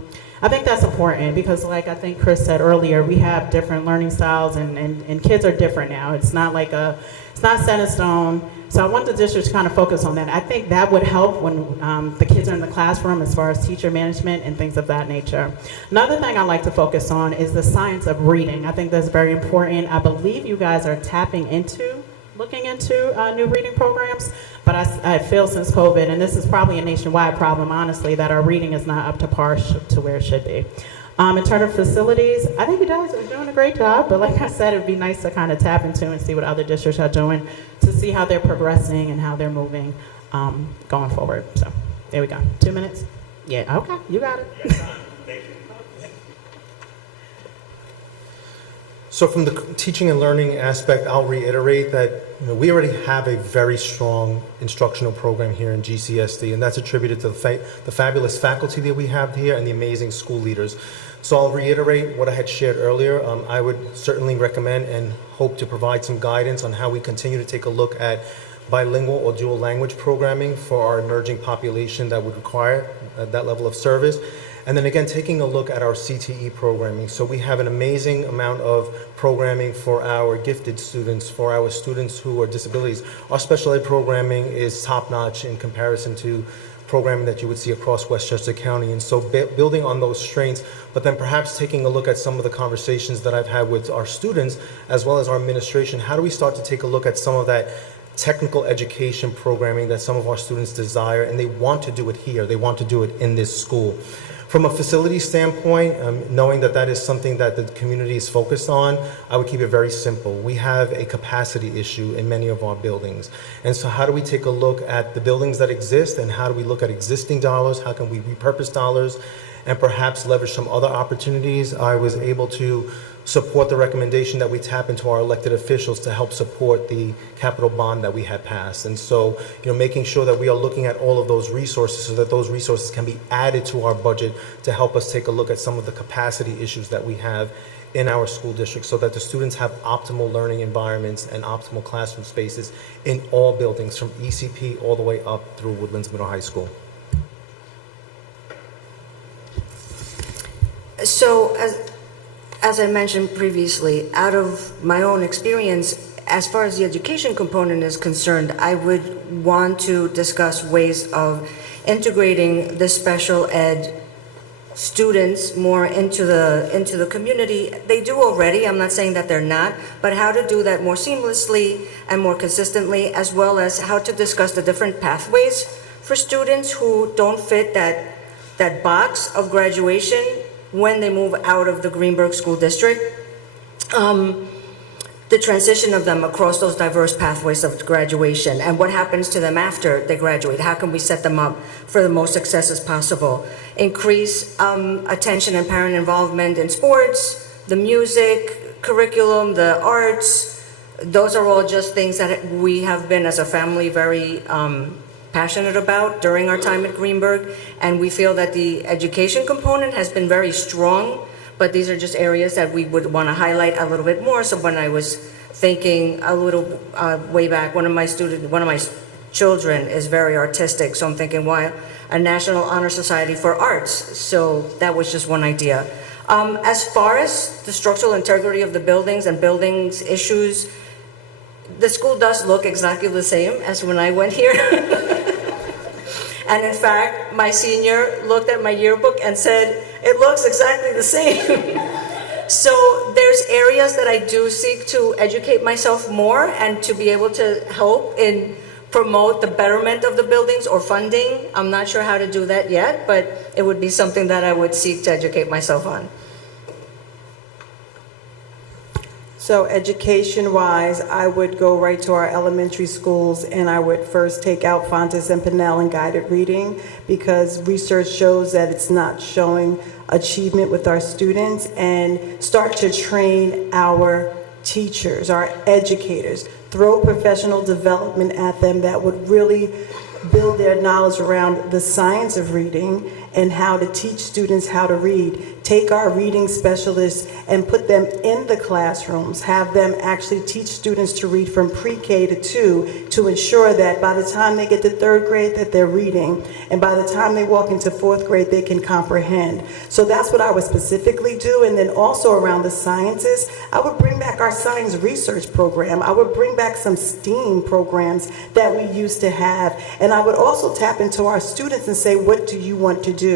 I think that's important because, like I think Chris said earlier, we have different learning styles and kids are different now. It's not set in stone. So I want the district to kind of focus on that. I think that would help when the kids are in the classroom as far as teacher management and things of that nature. Another thing I like to focus on is the science of reading. I think that's very important. I believe you guys are looking into new reading programs, but I feel since COVID, and this is probably a nationwide problem, honestly, that our reading is not up to par to where it should be. In terms of facilities, I think you guys are doing a great job, but like I said, it would be nice to kind of tap into and see what other districts are doing to see how they're progressing and how they're moving going forward. So there we go. 2 minutes? Yeah, okay, you got it. So from the teaching and learning aspect, I'll reiterate that we already have a very strong instructional program here in GCSD, and that's attributed to the fabulous faculty that we have here and the amazing school leaders. So I'll reiterate what I had shared earlier. I would certainly recommend and hope to provide some guidance on how we continue to take a look at bilingual or dual language programming for our emerging population that would require that level of service. And then again, taking a look at our CTE programming. So we have an amazing amount of programming for our gifted students, for our students who are disabilities. Our special ed programming is top-notch in comparison to programming that you would see across Westchester County. And so building on those strengths, but then perhaps taking a look at some of the conversations that I've had with our students, as well as our administration. How do we start to take a look at some of that technical education programming that some of our students desire, and they want to do it here. They want to do it in this school. From a facility standpoint, knowing that that is something that the community is focused on, I would keep it very simple. We have a capacity issue in many of our buildings. And so how do we take a look at the buildings that exist, and how do we look at existing dollars? How can we repurpose dollars and perhaps leverage some other opportunities? I was able to support the recommendation that we tap into our elected officials to help support the capital bond that we had passed. And so, making sure that we are looking at all of those resources so that those resources can be added to our budget to help us take a look at some of the capacity issues that we have in our school district so that the students have optimal learning environments and optimal classroom spaces in all buildings from ECP all the way up through Woodlands Middle High School. So, as I mentioned previously, out of my own experience, as far as the education component is concerned, I would want to discuss ways of integrating the special ed students more into the community. They do already, I'm not saying that they're not, but how to do that more seamlessly and more consistently, as well as how to discuss the different pathways for students who don't fit that box of graduation when they move out of the Greenburgh School District, the transition of them across those diverse pathways of graduation and what happens to them after they graduate. How can we set them up for the most successes possible? Increase attention and parent involvement in sports, the music, curriculum, the arts. Those are all just things that we have been as a family very passionate about during our time at Greenburgh, and we feel that the education component has been very strong, but these are just areas that we would want to highlight a little bit more. So when I was thinking a little way back, one of my children is very artistic. So I'm thinking, why a National Honor Society for Arts? So that was just one idea. As far as the structural integrity of the buildings and buildings issues, the school does look exactly the same as when I went here. And in fact, my senior looked at my yearbook and said, it looks exactly the same. So there's areas that I do seek to educate myself more and to be able to help in promote the betterment of the buildings or funding. I'm not sure how to do that yet, but it would be something that I would seek to educate myself on. So education-wise, I would go right to our elementary schools and I would first take out Fontes and Pinnell and guided reading because research shows that it's not showing achievement with our students, and start to train our teachers, our educators, throw professional development at them that would really build their knowledge around the science of reading and how to teach students how to read. Take our reading specialists and put them in the classrooms, have them actually teach students to read from pre-K to 2 to ensure that by the time they get to 3rd grade that they're reading, and by the time they walk into 4th grade they can comprehend. So that's what I would specifically do. And then also around the sciences, I would bring back our science research program. I would bring back some STEAM programs that we used to have. And I would also tap into our students and say, what do you want to do?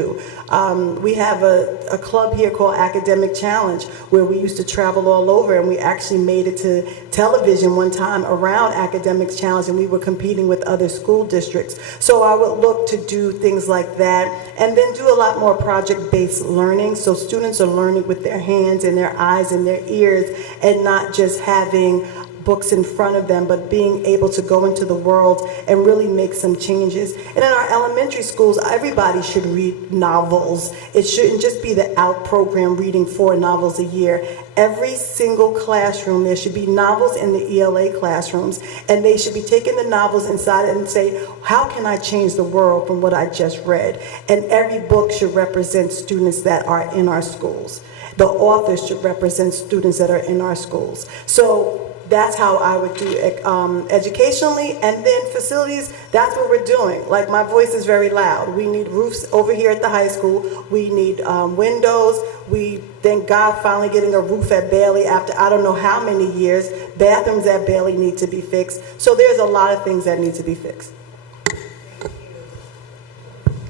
We have a club here called Academic Challenge where we used to travel all over, and we actually made it to television one time around Academic Challenge, and we were competing with other school districts. So I would look to do things like that, and then do a lot more project-based learning so students are learning with their hands and their eyes and their ears and not just having books in front of them, but being able to go into the world and really make some changes. And in our elementary schools, everybody should read novels. It shouldn't just be the out program reading 4 novels a year. Every single classroom, there should be novels in the ELA classrooms, and they should be taking the novels inside and say, how can I change the world from what I just read? And every book should represent students that are in our schools. The authors should represent students that are in our schools. So that's how I would do it educationally. And then facilities, that's what we're doing. Like, my voice is very loud. We need roofs over here at the high school. We need windows. We, thank God, finally getting a roof at Bailey after I don't know how many years. Bathrooms at Bailey need to be fixed. So there's a lot of things that need to be fixed.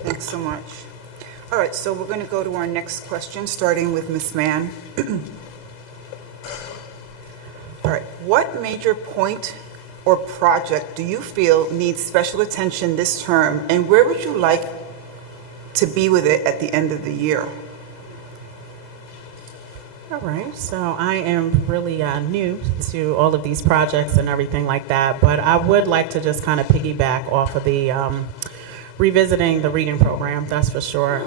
Thanks so much. All right, so we're going to go to our next question, starting with Ms. Mann. All right, what major point or project do you feel needs special attention this term, and where would you like to be with it at the end of the year? All right, so I am really new to all of these projects and everything like that, but I would like to just kind of piggyback off of the revisiting the reading program, that's for sure.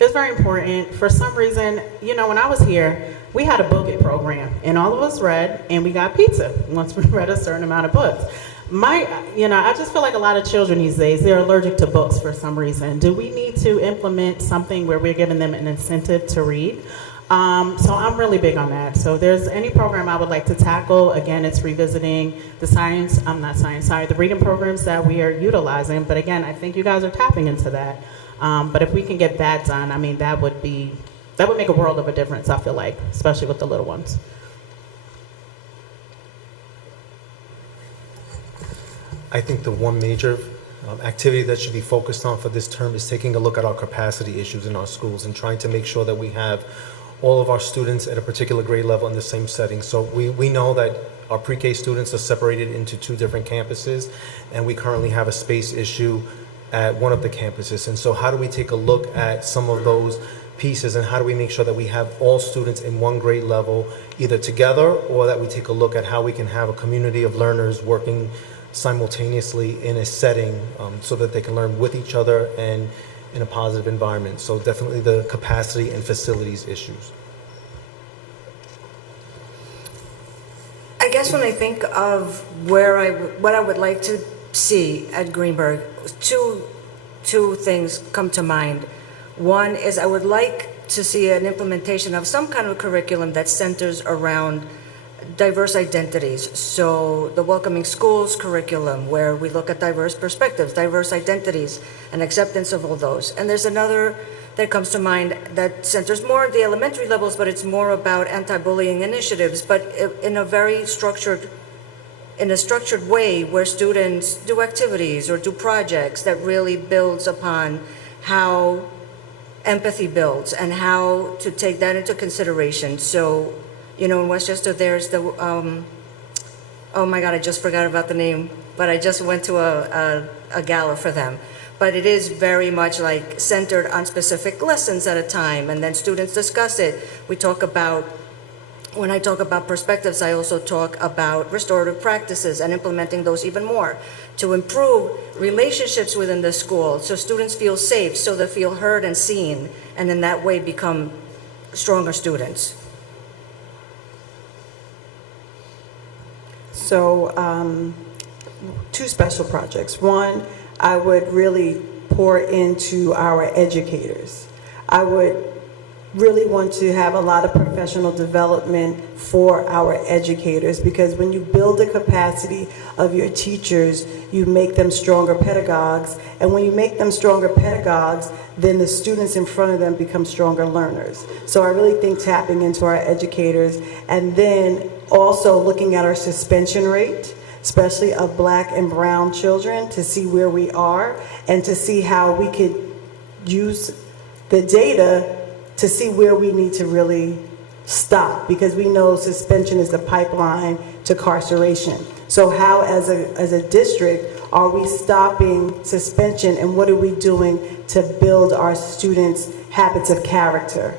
It's very important. For some reason, you know, when I was here, we had a book it program, and all of us read, and we got pizza once we read a certain amount of books. I just feel like a lot of children these days, they're allergic to books for some reason. Do we need to implement something where we're giving them an incentive to read? So I'm really big on that. So if there's any program I would like to tackle, again, it's revisiting the reading programs that we are utilizing. But again, I think you guys are tapping into that. But if we can get that done, I mean, that would make a world of a difference, I feel like, especially with the little ones. I think the one major activity that should be focused on for this term is taking a look at our capacity issues in our schools and trying to make sure that we have all of our students at a particular grade level in the same setting. So we know that our pre-K students are separated into 2 different campuses, and we currently have a space issue at one of the campuses. And so how do we take a look at some of those pieces, and how do we make sure that we have all students in one grade level either together, or that we take a look at how we can have a community of learners working simultaneously in a setting so that they can learn with each other and in a positive environment. So definitely the capacity and facilities issues. I guess when I think of what I would like to see at Greenburgh, two things come to mind. One is I would like to see an implementation of some kind of curriculum that centers around diverse identities. So the Welcoming Schools curriculum, where we look at diverse perspectives, diverse identities, and acceptance of all those. And there's another that comes to mind that centers more at the elementary levels, but it's more about anti-bullying initiatives, but in a very structured way where students do activities or do projects that really builds upon how empathy builds and how to take that into consideration. So, in Westchester, there's the, oh my God, I just forgot about the name, but I just went to a gala for them. But it is very much like centered on specific lessons at a time, and then students discuss it. When I talk about perspectives, I also talk about restorative practices and implementing those even more to improve relationships within the school so students feel safe, so they feel heard and seen, and in that way become stronger students. So, two special projects. One, I would really pour into our educators. I would really want to have a lot of professional development for our educators, because when you build the capacity of your teachers, you make them stronger pedagogues, and when you make them stronger pedagogues, then the students in front of them become stronger learners. So I really think tapping into our educators, and then also looking at our suspension rate, especially of Black and brown children, to see where we are and to see how we could use the data to see where we need to really stop, because we know suspension is the pipeline to carceration. So how, as a district, are we stopping suspension, and what are we doing to build our students' habits of character?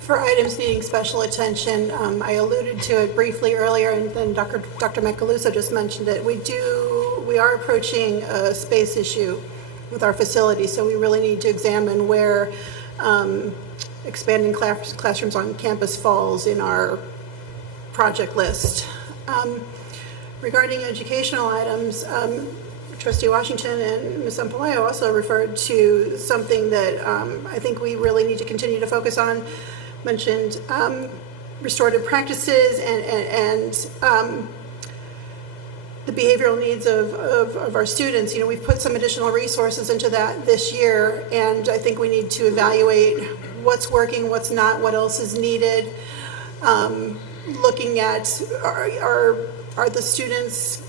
For items needing special attention, I alluded to it briefly earlier, and then Dr. Macaluso just mentioned it. We are approaching a space issue with our facility, so we really need to examine where expanding classrooms on campus falls in our project list. Regarding educational items, Trustee Washington and Ms. Sampaio also referred to something that I think we really need to continue to focus on, mentioned restorative practices and the behavioral needs of our students. We've put some additional resources into that this year, and I think we need to evaluate what's working, what's not, what else is needed. Looking at are the students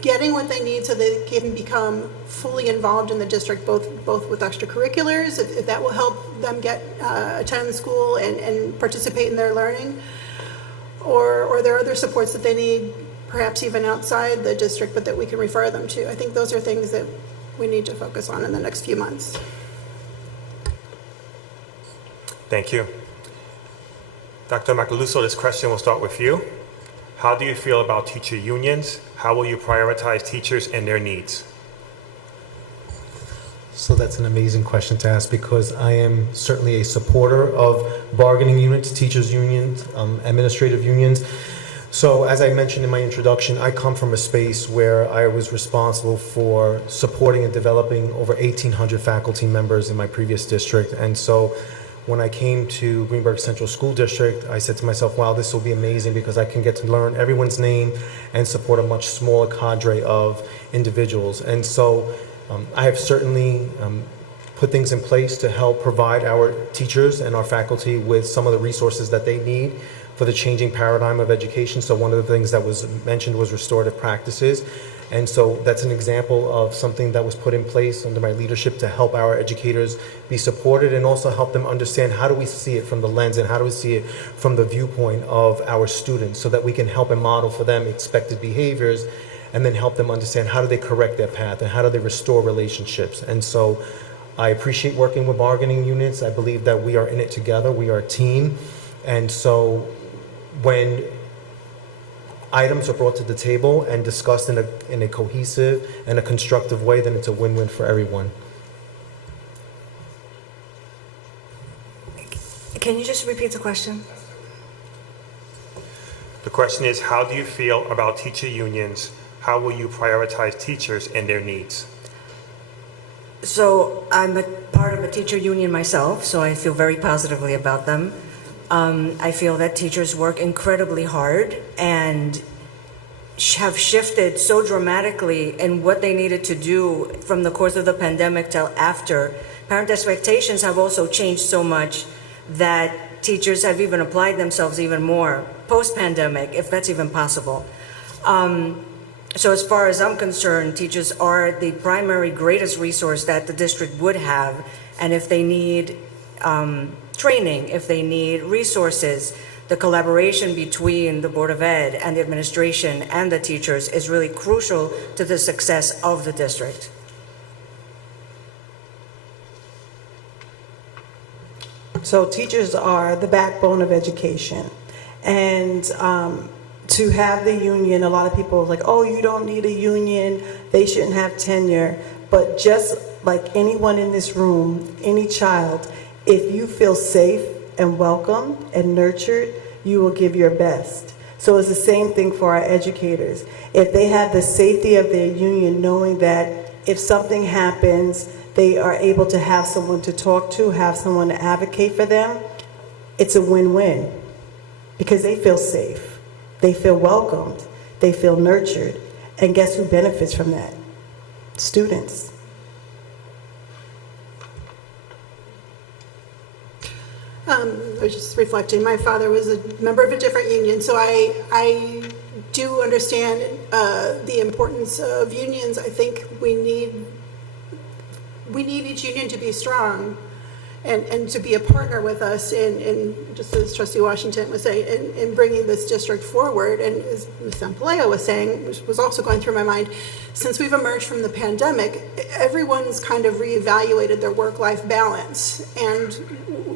getting what they need so they can become fully involved in the district, both with extracurriculars, if that will help them attend school and participate in their learning, or are there other supports that they need, perhaps even outside the district, but that we can refer them to. I think those are things that we need to focus on in the next few months. Thank you. Dr. Macaluso, this question will start with you. How do you feel about teacher unions? How will you prioritize teachers and their needs? So that's an amazing question to ask, because I am certainly a supporter of bargaining units, teachers unions, administrative unions. So as I mentioned in my introduction, I come from a space where I was responsible for supporting and developing over 1,800 faculty members in my previous district. And so when I came to Greenburgh Central School District, I said to myself, wow, this will be amazing, because I can get to learn everyone's name and support a much smaller cadre of individuals. And so I have certainly put things in place to help provide our teachers and our faculty with some of the resources that they need for the changing paradigm of education. So one of the things that was mentioned was restorative practices. And so that's an example of something that was put in place under my leadership to help our educators be supported, and also help them understand how do we see it from the lens and how do we see it from the viewpoint of our students, so that we can help and model for them expected behaviors, and then help them understand how do they correct their path and how do they restore relationships. And so I appreciate working with bargaining units. I believe that we are in it together. We are a team. And so when items are brought to the table and discussed in a cohesive and a constructive way, then it's a win-win for everyone. Can you just repeat the question? The question is, how do you feel about teacher unions? How will you prioritize teachers and their needs? So I'm a part of a teacher union myself, so I feel very positively about them. I feel that teachers work incredibly hard and have shifted so dramatically in what they needed to do from the course of the pandemic till after. Parent expectations have also changed so much that teachers have even applied themselves even more post-pandemic, if that's even possible. So as far as I'm concerned, teachers are the primary greatest resource that the district would have. And if they need training, if they need resources, the collaboration between the Board of Ed and the administration and the teachers is really crucial to the success of the district. So teachers are the backbone of education. And to have the union, a lot of people are like, oh, you don't need a union, they shouldn't have tenure. But just like anyone in this room, any child, if you feel safe and welcome and nurtured, you will give your best. So it's the same thing for our educators. If they have the safety of their union, knowing that if something happens, they are able to have someone to talk to, have someone to advocate for them, it's a win-win because they feel safe, they feel welcomed, they feel nurtured. And guess who benefits from that? Students. I was just reflecting. My father was a member of a different union, so I do understand the importance of unions. I think we need each union to be strong and to be a partner with us in just as Trustee Washington was saying, in bringing this district forward. And as Ms. Sampaleo was saying, which was also going through my mind, since we've emerged from the pandemic, everyone's kind of reevaluated their work-life balance. And,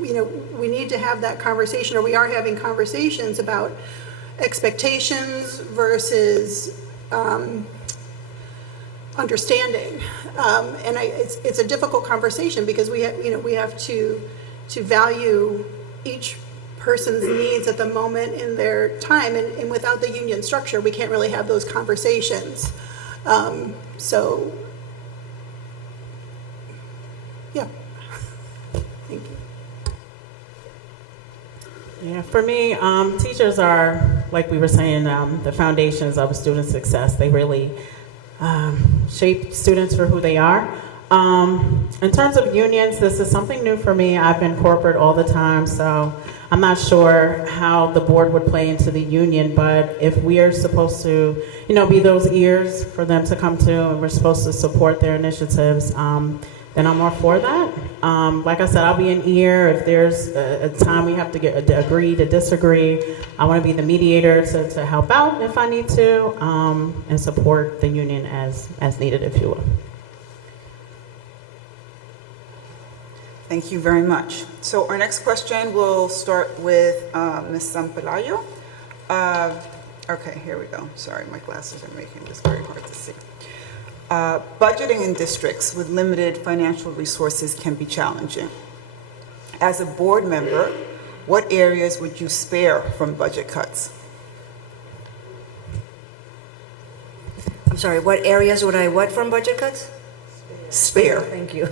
you know, we need to have that conversation, or we are having conversations about expectations versus understanding, and it's a difficult conversation because we have to value each person's needs at the moment in their time, and without the union structure, we can't really have those conversations. So, yeah. Thank you. Yeah, for me, teachers are, like we were saying, the foundations of a student's success. They really shape students for who they are. In terms of unions, this is something new for me. I've been corporate all the time, so I'm not sure how the board would play into the union, but if we are supposed to, be those ears for them to come to, and we're supposed to support their initiatives, then I'm all for that. Like I said, I'll be an ear if there's a time we have to agree to disagree. I want to be the mediator to help out if I need to, and support the union as needed, if you will. Thank you very much. So our next question, we'll start with Ms. Sampalayo. Okay, here we go. Sorry, my glasses are making this very hard to see. Budgeting in districts with limited financial resources can be challenging. As a board member, what areas would you spare from budget cuts? I'm sorry, what areas would I what from budget cuts? Spare. Thank you.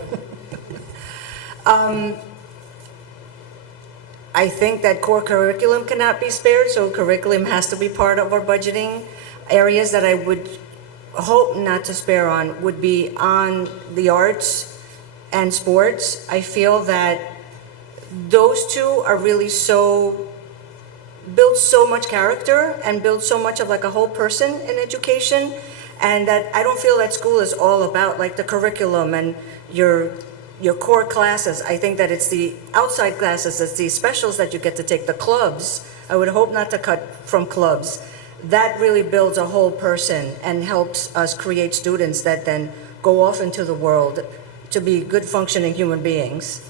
I think that core curriculum cannot be spared, so curriculum has to be part of our budgeting. Areas that I would hope not to spare on would be on the arts and sports. I feel that those two are really build so much character and build so much of like a whole person in education, and that I don't feel that school is all about like the curriculum and your core classes. I think that it's the outside classes, it's the specials that you get to take, the clubs. I would hope not to cut from clubs. That really builds a whole person and helps us create students that then go off into the world to be good functioning human beings.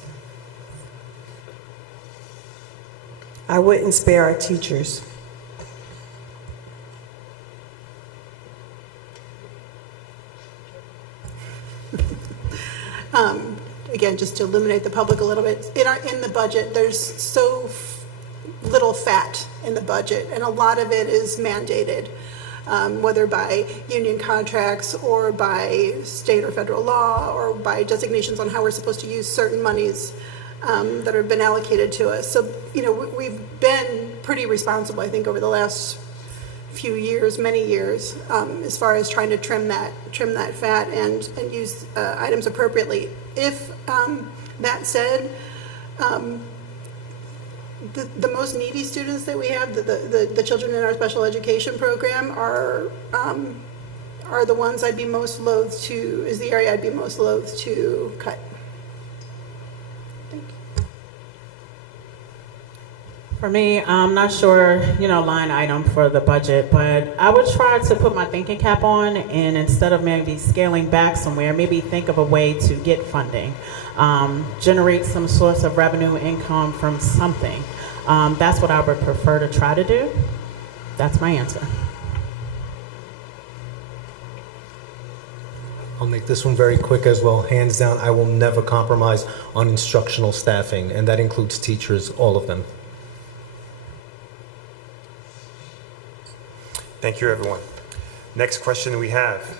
I wouldn't spare our teachers. Again, just to illuminate the public a little bit, in the budget, there's so little fat in the budget, and a lot of it is mandated. whether by union contracts or by state or federal law or by designations on how we're supposed to use certain monies that have been allocated to us. So, we've been pretty responsible, I think, over the last few years, many years, as far as trying to trim that fat and use items appropriately. If that said, the most needy students that we have, the children in our special education program, are the ones I'd be most loath to, is the area I'd be most loath to cut. Thank you. For me, I'm not sure, line item for the budget, but I would try to put my thinking cap on, and instead of maybe scaling back somewhere, maybe think of a way to get funding, generate some source of revenue income from something. That's what I would prefer to try to do. That's my answer. I'll make this one very quick as well. Hands down, I will never compromise on instructional staffing, and that includes teachers, all of them. Thank you, everyone. Next question we have.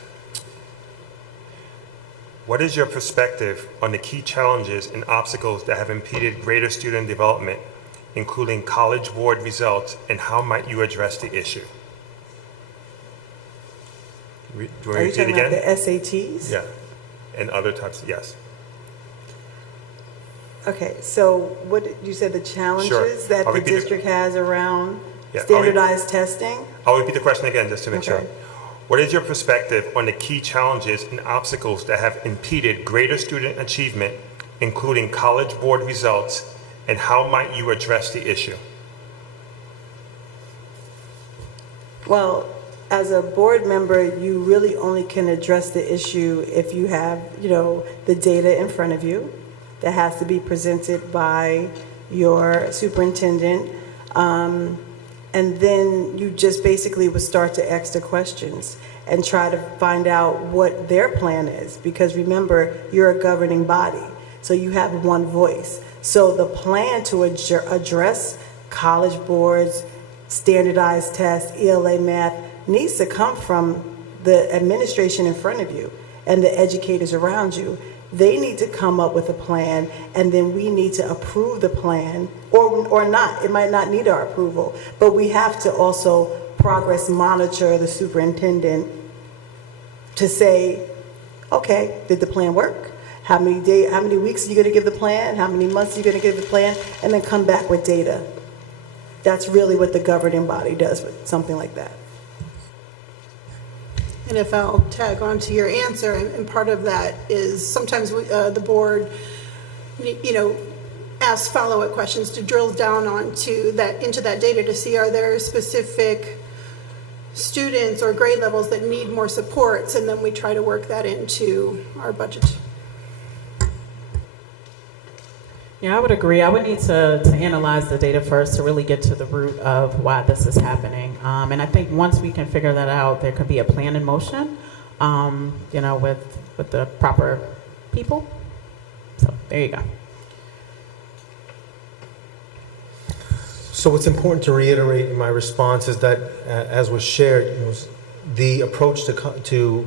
What is your perspective on the key challenges and obstacles that have impeded greater student development, including College Board results, and how might you address the issue? Do you want Are me you to repeat talking it about again? the SATs? Yeah, and other types, yes. Okay, so you said the challenges that I'll the repeat it. district has around Yeah, I'll standardized testing? I'll repeat the question again just to make sure. Okay. What is your perspective on the key challenges and obstacles that have impeded greater student achievement, including College Board results, and how might you address the issue? Well, as a board member, you really only can address the issue if you have, the data in front of you that has to be presented by your superintendent. And then you just basically would start to ask the questions and try to find out what their plan is. Because remember, you're a governing body, so you have one voice. So the plan to address College Boards, standardized tests, ELA math, needs to come from the administration in front of you and the educators around you. They need to come up with a plan, and then we need to approve the plan, or not. It might not need our approval, but we have to also progress monitor the superintendent to say, okay, did the plan work? How many weeks are you going to give the plan? How many months are you going to give the plan? And then come back with data. That's really what the governing body does with something like that. And if I'll tag on to your answer, and part of that is sometimes the board, asks follow-up questions to drill down into that data to see, are there specific students or grade levels that need more supports, and then we try to work that into our budget. Yeah, I would agree. I would need to analyze the data first to really get to the root of why this is happening. And I think once we can figure that out, there could be a plan in motion, with the proper people. So there you go. So what's important to reiterate in my response is that, as was shared, the approach to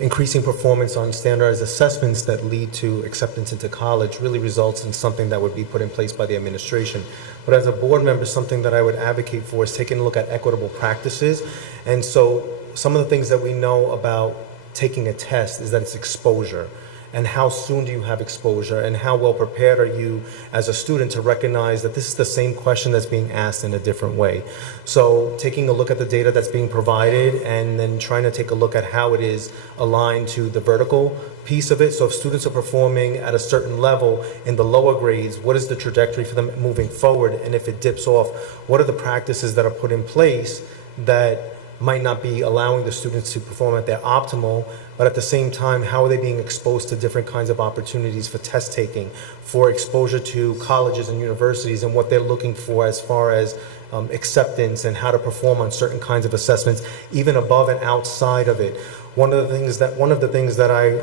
increasing performance on standardized assessments that lead to acceptance into college really results in something that would be put in place by the administration. But as a board member, something that I would advocate for is taking a look at equitable practices. And so some of the things that we know about taking a test is that it's exposure. And how soon do you have exposure, and how well prepared are you as a student to recognize that this is the same question that's being asked in a different way. So taking a look at the data that's being provided and then trying to take a look at how it is aligned to the vertical piece of it. So if students are performing at a certain level in the lower grades, what is the trajectory for them moving forward? And if it dips off, what are the practices that are put in place that might not be allowing the students to perform at their optimal, but at the same time, how are they being exposed to different kinds of opportunities for test taking, for exposure to colleges and universities, and what they're looking for as far as acceptance and how to perform on certain kinds of assessments, even above and outside of it. One of the things that I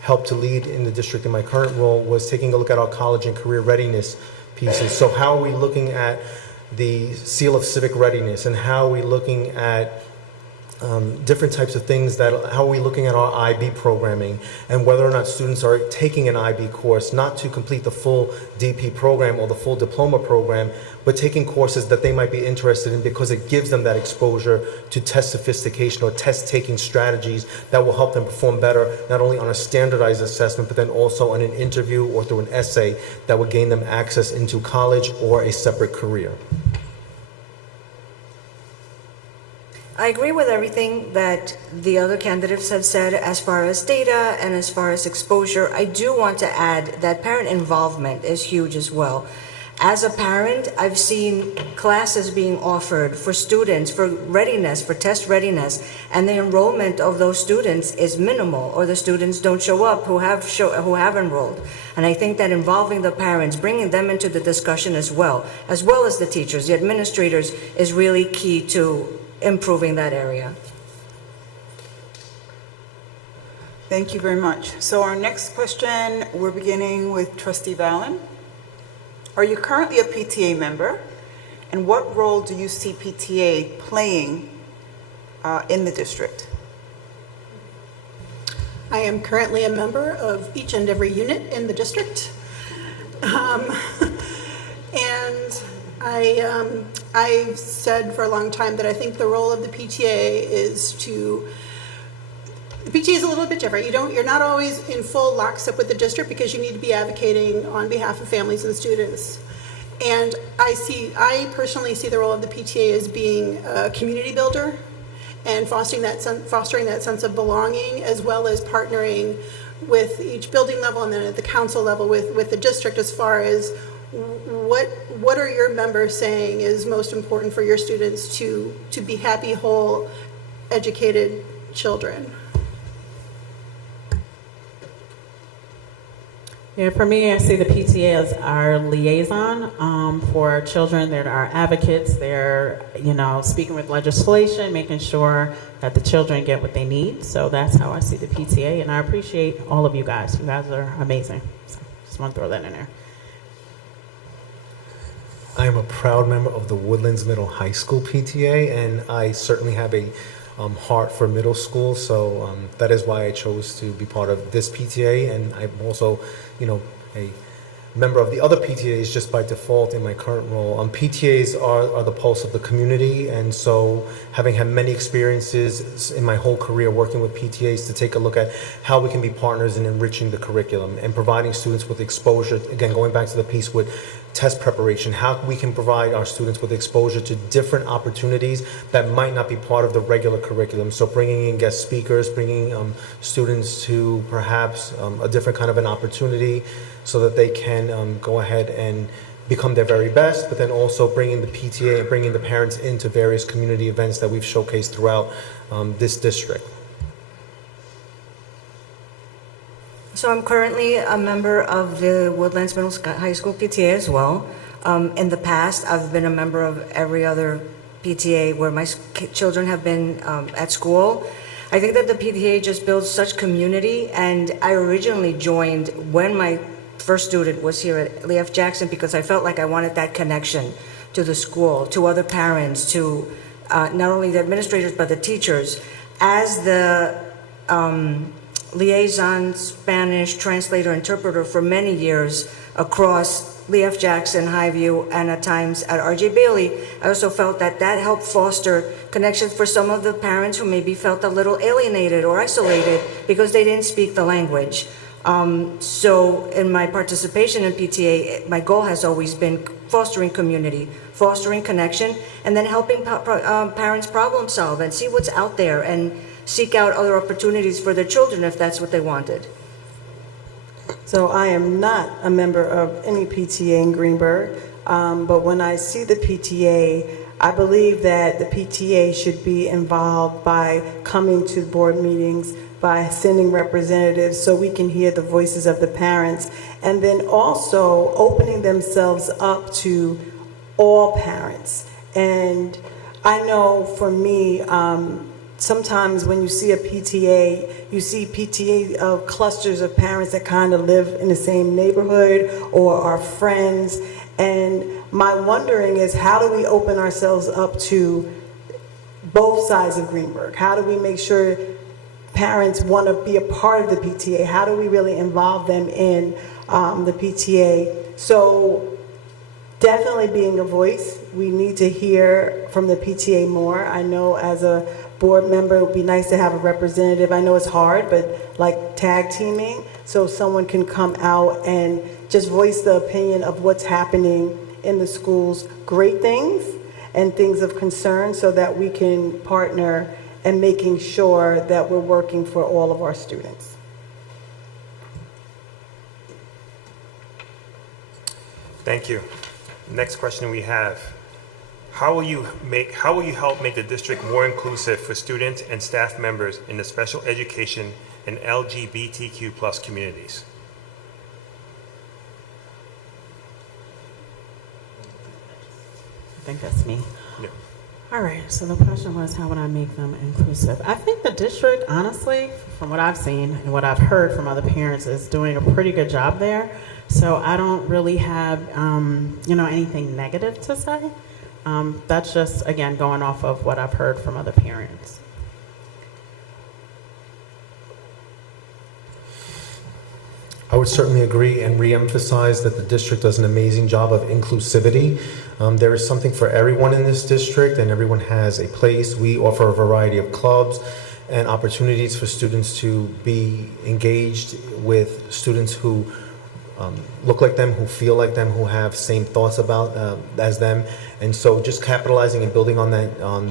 helped to lead in the district in my current role was taking a look at our college and career readiness pieces. So how are we looking at the seal of civic readiness, and how are we looking at different types of things that, how are we looking at our IB programming and whether or not students are taking an IB course, not to complete the full DP program or the full diploma program, but taking courses that they might be interested in because it gives them that exposure to test sophistication or test taking strategies that will help them perform better, not only on a standardized assessment, but then also on an interview or through an essay that would gain them access into college or a separate career. I agree with everything that the other candidates have said as far as data and as far as exposure. I do want to add that parent involvement is huge as well. As a parent, I've seen classes being offered for students for readiness, for test readiness, and the enrollment of those students is minimal, or the students don't show up who have enrolled. And I think that involving the parents, bringing them into the discussion as well as the teachers, the administrators, is really key to improving that area. Thank you very much. So our next question, we're beginning with Trustee Vallon. Are you currently a PTA member? And what role do you see PTA playing in the district? I am currently a member of each and every unit in the district. And I've said for a long time that I think the role of the PTA is the PTA is a little bit different. You're not always in full lockstep with the district because you need to be advocating on behalf of families and students. And I personally see the role of the PTA as being a community builder and fostering that sense of belonging, as well as partnering with each building level and then at the council level with the district as far as what are your members saying is most important for your students to be happy, whole, educated children. Yeah, for me, I see the PTA as our liaison for children. They're our advocates. They're, speaking with legislation, making sure that the children get what they need. So that's how I see the PTA, and I appreciate all of you guys. You guys are amazing. So just want to throw that in there. I am a proud member of the Woodlands Middle High School PTA, and I certainly have a heart for middle school, so that is why I chose to be part of this PTA, and I'm also, a member of the other PTAs just by default in my current role. PTAs are the pulse of the community, and so having had many experiences in my whole career working with PTAs to take a look at how we can be partners in enriching the curriculum and providing students with exposure, again, going back to the piece with test preparation, how we can provide our students with exposure to different opportunities that might not be part of the regular curriculum. So bringing in guest speakers, bringing students to perhaps a different kind of an opportunity so that they can go ahead and become their very best, but then also bringing the PTA and bringing the parents into various community events that we've showcased throughout this district. So I'm currently a member of the Woodlands Middle High School PTA as well. In the past, I've been a member of every other PTA where my children have been at school. I think that the PTA just builds such community, and I originally joined when my first student was here at Lee F. Jackson because I felt like I wanted that connection to the school, to other parents, to not only the administrators but the teachers. As the liaison, Spanish, translator, interpreter for many years across Lee F. Jackson, Highview, and at times at R.J. Bailey, I also felt that helped foster connections for some of the parents who maybe felt a little alienated or isolated because they didn't speak the language. So in my participation in PTA, my goal has always been fostering community, fostering connection, and then helping parents problem solve and see what's out there and seek out other opportunities for their children if that's what they wanted. So I am not a member of any PTA in Greenburgh, but when I see the PTA, I believe that the PTA should be involved by coming to board meetings, by sending representatives so we can hear the voices of the parents, and then also opening themselves up to all parents. And I know for me, sometimes when you see a PTA, you see PTA of clusters of parents that kind of live in the same neighborhood or are friends. And my wondering is, how do we open ourselves up to both sides of Greenburgh? How do we make sure parents want to be a part of the PTA? How do we really involve them in the PTA? So definitely being a voice. We need to hear from the PTA more. I know as a board member, it would be nice to have a representative. I know it's hard, but like tag teaming, so someone can come out and just voice the opinion of what's happening in the schools, great things and things of concern, so that we can partner and making sure that we're working for all of our students. Thank you. Next question we have. How will you help make the district more inclusive for students and staff members in the special education and LGBTQ+ communities? I think that's me. Yeah. All right, so the question was, how would I make them inclusive? I think the district, honestly, from what I've seen and what I've heard from other parents, is doing a pretty good job there. So I don't really have, anything negative to say. That's just, again, going off of what I've heard from other parents. I would certainly agree and reemphasize that the district does an amazing job of inclusivity. There is something for everyone in this district, and everyone has a place. We offer a variety of clubs and opportunities for students to be engaged with students who look like them, who feel like them, who have same thoughts about as them. And so just capitalizing and building on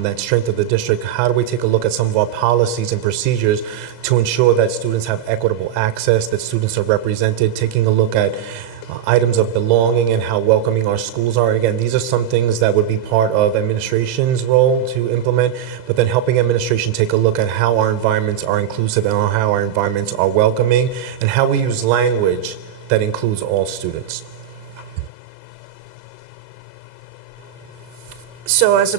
that strength of the district, how do we take a look at some of our policies and procedures to ensure that students have equitable access, that students are represented, taking a look at items of belonging and how welcoming our schools are. Again, these are some things that would be part of administration's role to implement, but then helping administration take a look at how our environments are inclusive and how our environments are welcoming, and how we use language that includes all students. So as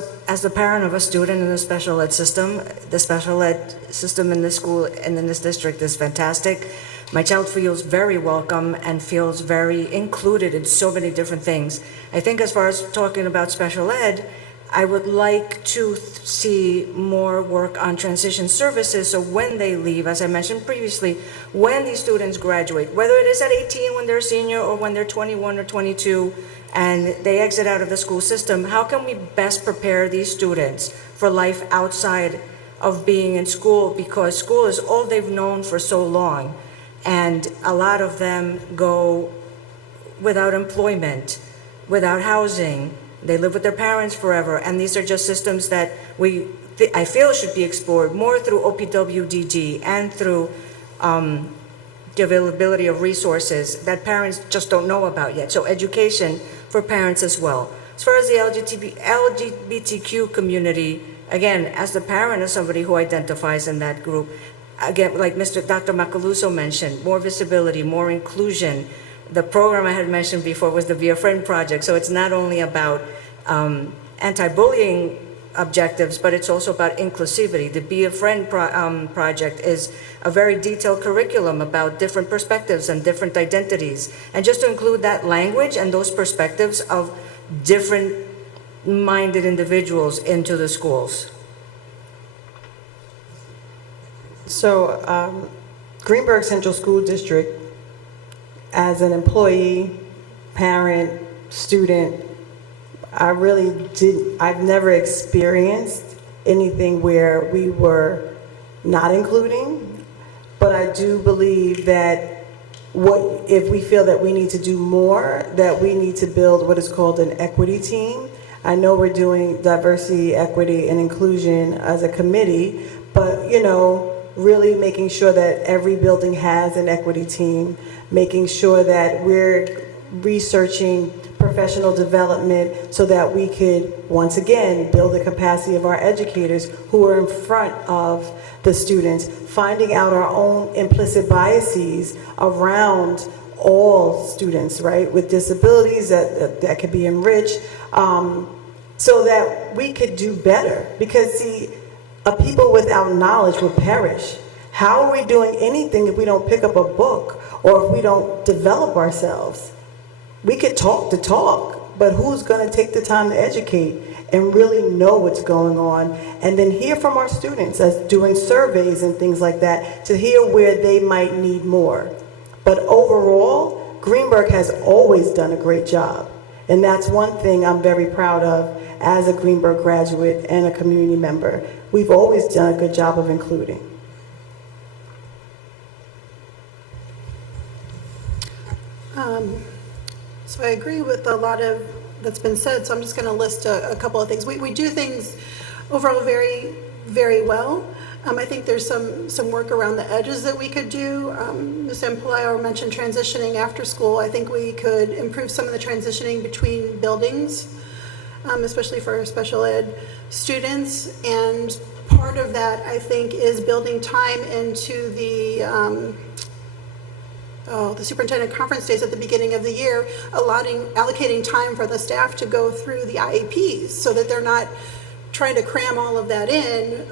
a parent of a student in the special ed system, the special ed system in this school and in this district is fantastic. My child feels very welcome and feels very included in so many different things. I think as far as talking about special ed, I would like to see more work on transition services, so when they leave, as I mentioned previously, when these students graduate, whether it is at 18 when they're a senior or when they're 21 or 22 and they exit out of the school system, how can we best prepare these students for life outside of being in school, because school is all they've known for so long, and a lot of them go without employment, without housing. They live with their parents forever, and these are just systems that I feel should be explored more through OPWDD and through the availability of resources that parents just don't know about yet. So education for parents as well. As far as the LGBTQ community, again, as the parent of somebody who identifies in that group, again, like Dr. Macaluso mentioned, more visibility, more inclusion. The program I had mentioned before was the Be a Friend project. So it's not only about anti-bullying objectives, but it's also about inclusivity. The Be a Friend project is a very detailed curriculum about different perspectives and different identities. And just to include that language and those perspectives of different minded individuals into the schools. So Greenburgh Central School District, as an employee, parent, student, I've never experienced anything where we were not including, but I do believe that if we feel that we need to do more, that we need to build what is called an equity team. I know we're doing diversity, equity, and inclusion as a committee, but really making sure that every building has an equity team, making sure that we're researching professional development so that we could, once again, build the capacity of our educators who are in front of the students, finding out our own implicit biases around all students, right, with disabilities that could be enriched, so that we could do better. Because, see, a people without knowledge will perish. How are we doing anything if we don't pick up a book or if we don't develop ourselves? We could talk the talk, but who's going to take the time to educate? and really know what's going on, and then hear from our students as doing surveys and things like that to hear where they might need more. But overall, Greenburgh has always done a great job. And that's one thing I'm very proud of as a Greenburgh graduate and a community member. We've always done a good job of including. So I agree with a lot of that's been said, so I'm just going to list a couple of things. We do things overall very, very well. I think there's some work around the edges that we could do. Ms. Ampalayo mentioned transitioning after school. I think we could improve some of the transitioning between buildings, especially for our special ed students. And part of that, I think, is building time into the superintendent conference days at the beginning of the year, allocating time for the staff to go through the IEPs so that they're not trying to cram all of that in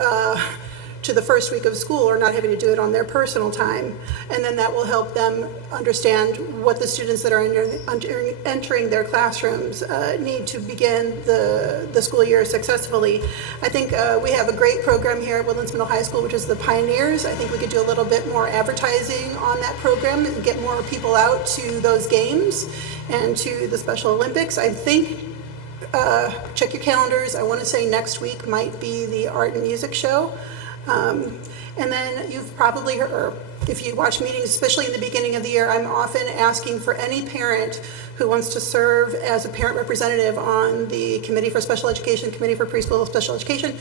to the first week of school or not having to do it on their personal time. And then that will help them understand what the students that are entering their classrooms need to begin the school year successfully. I think we have a great program here at Woodlands Middle High School, which is the Pioneers. I think we could do a little bit more advertising on that program and get more people out to those games and to the Special Olympics. I think, check your calendars, I want to say next week might be the art and music show. And then you've probably heard, or if you watch meetings, especially in the beginning of the year, I'm often asking for any parent who wants to serve as a parent representative on the Committee for Special Education, Committee for Preschool Special Education,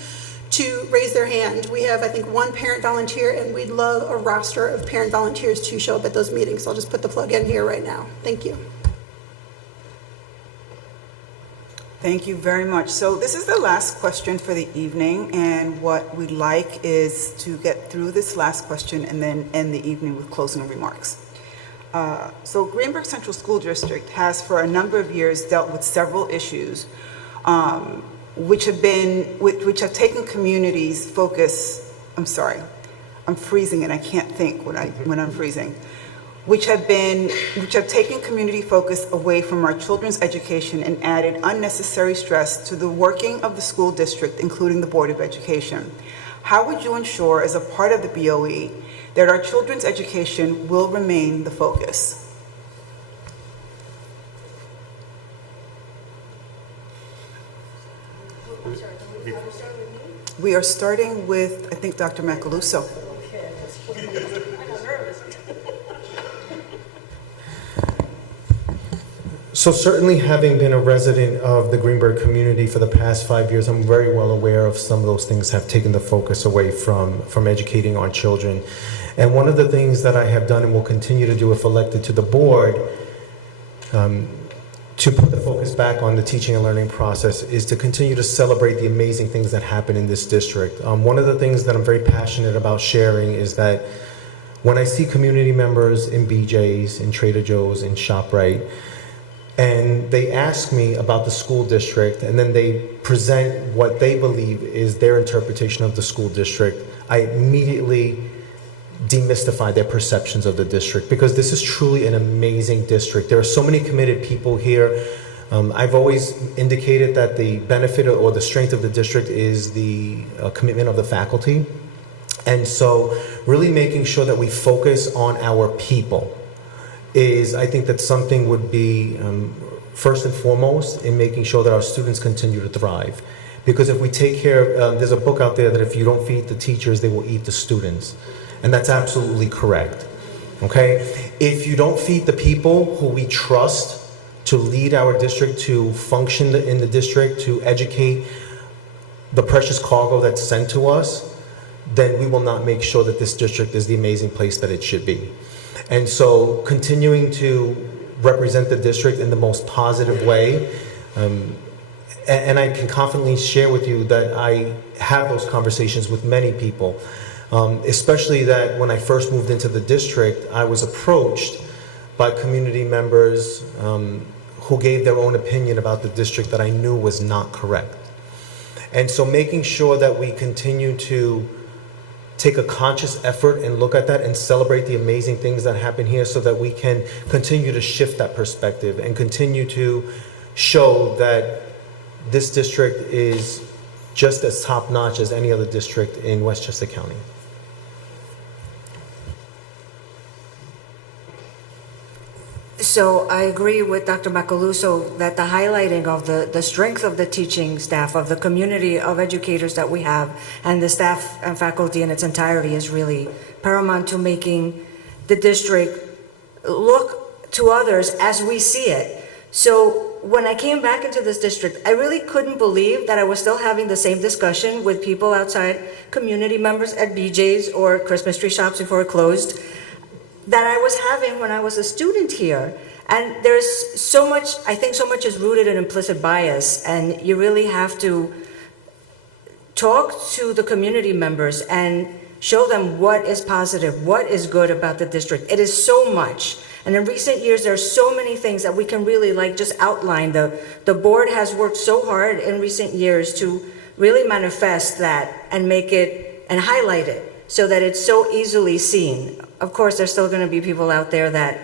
to raise their hand. We have, I think, one parent volunteer, and we'd love a roster of parent volunteers to show up at those meetings. So I'll just put the plug in here right now. Thank you. Thank you very much. So this is the last question for the evening, and what we'd like is to get through this last question and then end the evening with closing remarks. So Greenburgh Central School District has for a number of years dealt with several issues which have taken communities focus, I'm sorry, I'm freezing and I can't think when I'm freezing. Which have taken community focus away from our children's education and added unnecessary stress to the working of the school district, including the Board of Education. How would you ensure, as a part of the BOE, that our children's education will remain the focus? We are starting with, I think, Dr. Macaluso. So certainly, having been a resident of the Greenburgh community for the past 5 years, I'm very well aware of some of those things have taken the focus away from educating our children. And one of the things that I have done and will continue to do if elected to the board to put the focus back on the teaching and learning process is to continue to celebrate the amazing things that happen in this district. One of the things that I'm very passionate about sharing is that when I see community members in BJ's, in Trader Joe's, in ShopRite, and they ask me about the school district, and then they present what they believe is their interpretation of the school district, I immediately demystify their perceptions of the district, because this is truly an amazing district. There are so many committed people here. I've always indicated that the benefit or the strength of the district is the commitment of the faculty. And so really making sure that we focus on our people is, I think that something would be first and foremost in making sure that our students continue to thrive. Because if we take care, there's a book out there that if you don't feed the teachers, they will eat the students. And that's absolutely correct, okay? If you don't feed the people who we trust to lead our district, to function in the district, to educate the precious cargo that's sent to us, then we will not make sure that this district is the amazing place that it should be. And so continuing to represent the district in the most positive way, and I can confidently share with you that I have those conversations with many people, especially that when I first moved into the district, I was approached by community members who gave their own opinion about the district that I knew was not correct. And so making sure that we continue to take a conscious effort and look at that and celebrate the amazing things that happen here so that we can continue to shift that perspective and continue to show that this district is just as top-notch as any other district in Westchester County. So I agree with Dr. Macaluso that the highlighting of the strength of the teaching staff, of the community of educators that we have, and the staff and faculty in its entirety is really paramount to making the district look to others as we see it. So when I came back into this district, I really couldn't believe that I was still having the same discussion with people outside, community members at BJ's or Christmas tree shops before it closed, that I was having when I was a student here. And there's so much, I think so much is rooted in implicit bias, and you really have to talk to the community members and show them what is positive, what is good about the district. It is so much. And in recent years, there are so many things that we can really just outline. The board has worked so hard in recent years to really manifest that and make it and highlight it so that it's so easily seen. Of course, there's still going to be people out there that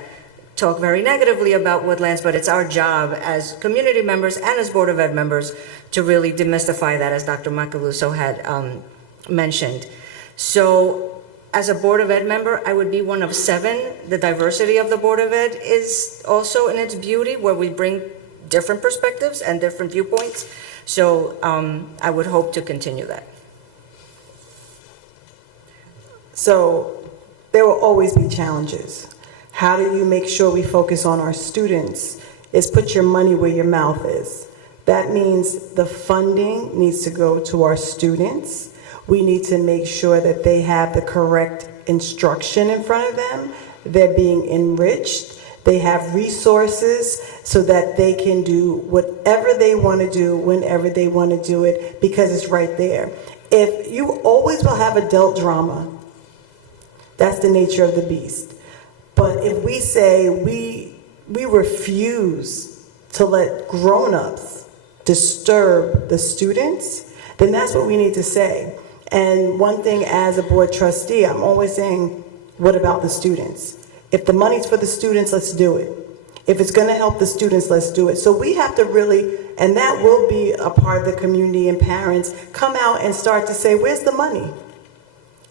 talk very negatively about Woodlands, but it's our job as community members and as Board of Ed members to really demystify that, as Dr. Macaluso had mentioned. So as a Board of Ed member, I would be one of 7. The diversity of the Board of Ed is also in its beauty, where we bring different perspectives and different viewpoints. So I would hope to continue that. So there will always be challenges. How do you make sure we focus on our students? Is put your money where your mouth is. That means the funding needs to go to our students. We need to make sure that they have the correct instruction in front of them. They're being enriched. They have resources so that they can do whatever they want to do whenever they want to do it, because it's right there. If you always will have adult drama, that's the nature of the beast. But if we say we refuse to let grown-ups disturb the students, then that's what we need to say. And one thing as a board trustee, I'm always saying, what about the students? If the money's for the students, let's do it. If it's going to help the students, let's do it. So we have to really, and that will be a part of the community and parents, come out and start to say, where's the money?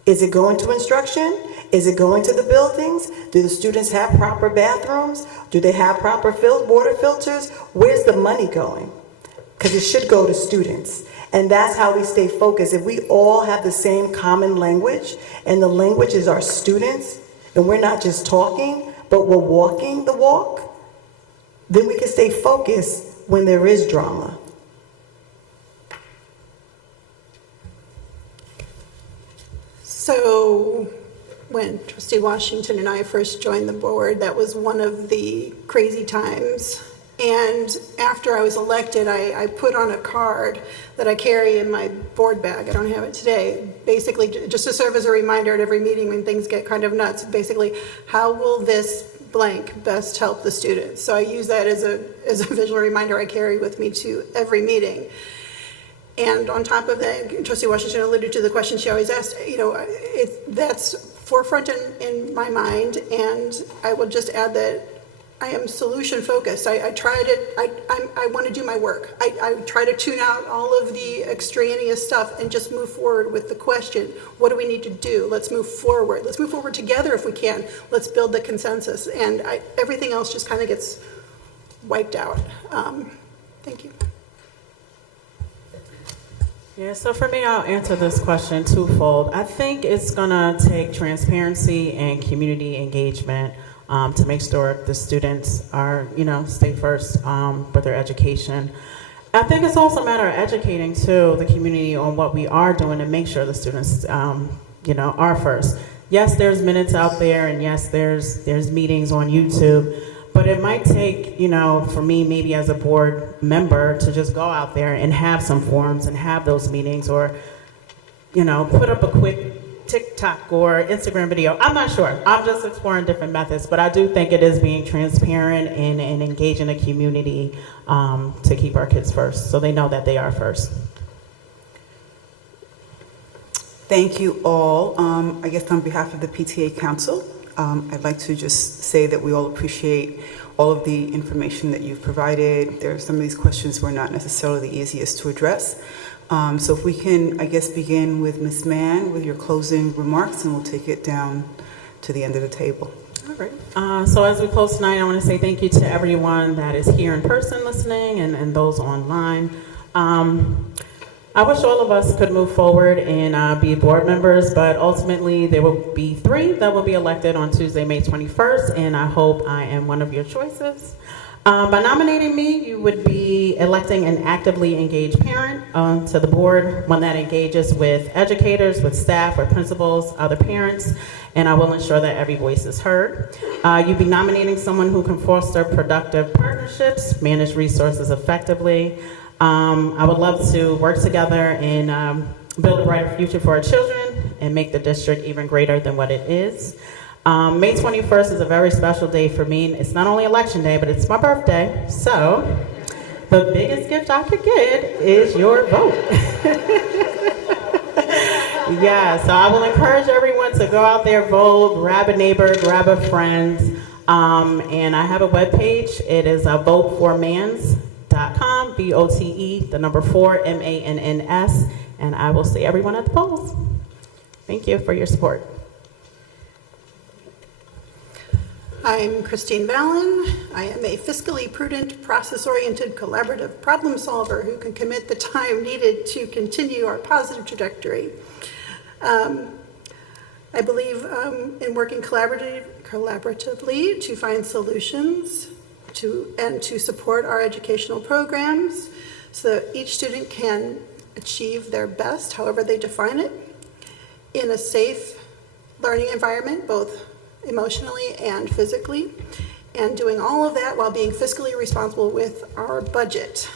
Is it going to instruction? Is it going to the buildings? Do the students have proper bathrooms? Do they have proper water filters? Where's the money going? Because it should go to students. And that's how we stay focused. If we all have the same common language, and the language is our students, and we're not just talking, but we're walking the walk, then we can stay focused when there is drama. So when Trustee Washington and I first joined the board, that was one of the crazy times. And after I was elected, I put on a card that I carry in my board bag. I don't have it today. Basically, just to serve as a reminder at every meeting when things get kind of nuts, basically, how will this blank best help the students? So I use that as a visual reminder I carry with me to every meeting. And on top of that, Trustee Washington alluded to the question she always asked, that's forefront in my mind. And I will just add that I am solution focused. I want to do my work. I try to tune out all of the extraneous stuff and just move forward with the question, what do we need to do? Let's move forward. Let's move forward together if we can. Let's build the consensus. And everything else just kind of gets wiped out. Thank you. Yeah, so for me, I'll answer this question twofold. I think it's gonna take transparency and community engagement to make sure the students are, stay first with their education. I think it's also a matter of educating too the community on what we are doing to make sure the students, are first. Yes, there's minutes out there, and yes, there's meetings on YouTube. But it might take, for me, maybe as a board member, to just go out there and have some forums and have those meetings, or, put up a quick TikTok or Instagram video. I'm not sure. I'm just exploring different methods. But I do think it is being transparent and engaging the community to keep our kids first, so they know that they are first. Thank you all. I guess on behalf of the PTA Council, I'd like to just say that we all appreciate all of the information that you've provided. There are some of these questions were not necessarily the easiest to address. So if we can, I guess, begin with Ms. Mann with your closing remarks, and we'll take it down to the end of the table. All right. So as we close tonight, I want to say thank you to everyone that is here in person listening and those online. I wish all of us could move forward and be board members, but ultimately there will be 3 that will be elected on Tuesday, May 21st, and I hope I am one of your choices. By nominating me, you would be electing an actively engaged parent to the board, one that engages with educators, with staff, with principals, other parents, and I will ensure that every voice is heard. You'd be nominating someone who can foster productive partnerships, manage resources effectively. I would love to work together and build a brighter future for our children and make the district even greater than what it is. May 21st is a very special day for me. It's not only election day, but it's my birthday. So the biggest gift I could get is your vote. Yeah, so I will encourage everyone to go out there, vote, grab a neighbor, grab a friend. And I have a webpage. It is voteformans.com, VOTE, the number 4, MANNS. And I will see everyone at the polls. Thank you for your support. I'm Christine Vallon. I am a fiscally prudent, process-oriented, collaborative problem solver who can commit the time needed to continue our positive trajectory. I believe in working collaboratively to find solutions and to support our educational programs so that each student can achieve their best, however they define it, in a safe learning environment, both emotionally and physically, and doing all of that while being fiscally responsible with our budget.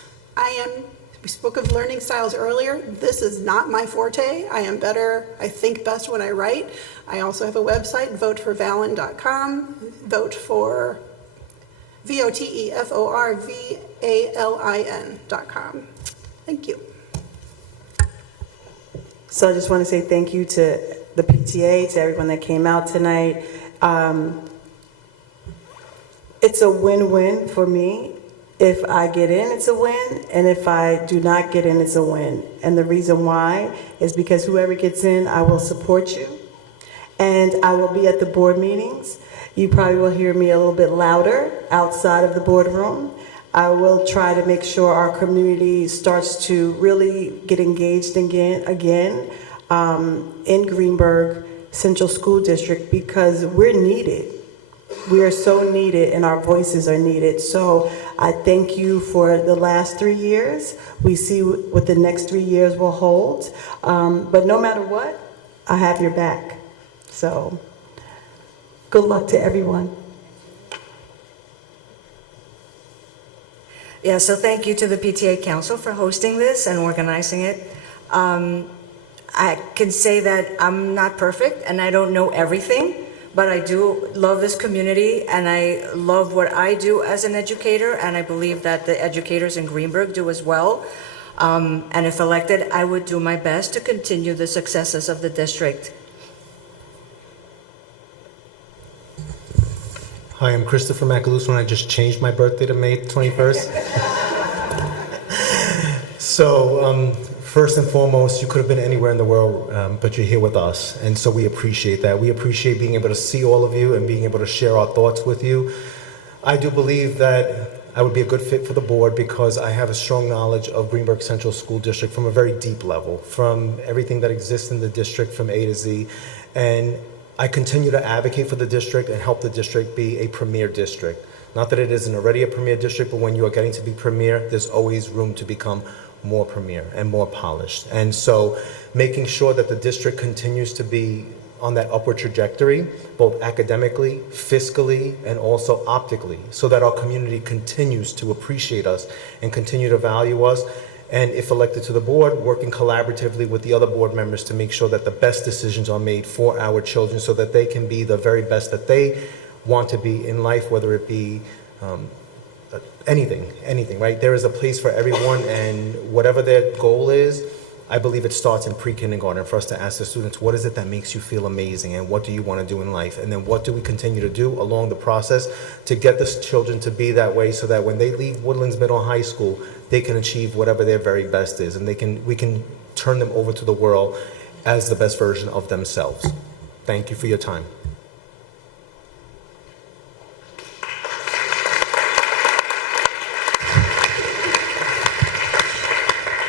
We spoke of learning styles earlier. This is not my forte. I think best when I write. I also have a website, voteforvalin.com, vote for VOTEFORVALIN.com. Thank you. So I just want to say thank you to the PTA, to everyone that came out tonight. It's a win-win for me. If I get in, it's a win, and if I do not get in, it's a win. And the reason why is because whoever gets in, I will support you, and I will be at the board meetings. You probably will hear me a little bit louder outside of the boardroom. I will try to make sure our community starts to really get engaged again in Greenburgh Central School District, because we're needed. We are so needed, and our voices are needed. So I thank you for the last 3 years. We see what the next 3 years will hold. But no matter what, I have your back. So good luck to everyone. Yeah, so thank you to the PTA Council for hosting this and organizing it. I can say that I'm not perfect and I don't know everything, but I do love this community and I love what I do as an educator, and I believe that the educators in Greenburgh do as well. And if elected, I would do my best to continue the successes of the district. Hi, I'm Christopher Macaluso, and I just changed my birthday to May 21st. So, first and foremost, you could have been anywhere in the world, but you're here with us, and so we appreciate that. We appreciate being able to see all of you and being able to share our thoughts with you. I do believe that I would be a good fit for the board because I have a strong knowledge of Greenburgh Central School District from a very deep level, from everything that exists in the district from A to Z, and I continue to advocate for the district and help the district be a premier district. Not that it isn't already a premier district, but when you are getting to be premier, there's always room to become more premier and more polished. And so making sure that the district continues to be on that upward trajectory, both academically, fiscally, and also optically, so that our community continues to appreciate us and continue to value us. And if elected to the board, working collaboratively with the other board members to make sure that the best decisions are made for our children so that they can be the very best that they want to be in life, whether it be anything, right? There is a place for everyone, and whatever their goal is, I believe it starts in pre-kindergarten for us to ask the students, what is it that makes you feel amazing and what do you want to do in life? And then what do we continue to do along the process to get the children to be that way so that when they leave Woodlands Middle High School, they can achieve whatever their very best is and we can turn them over to the world as the best version of themselves. Thank you for your time.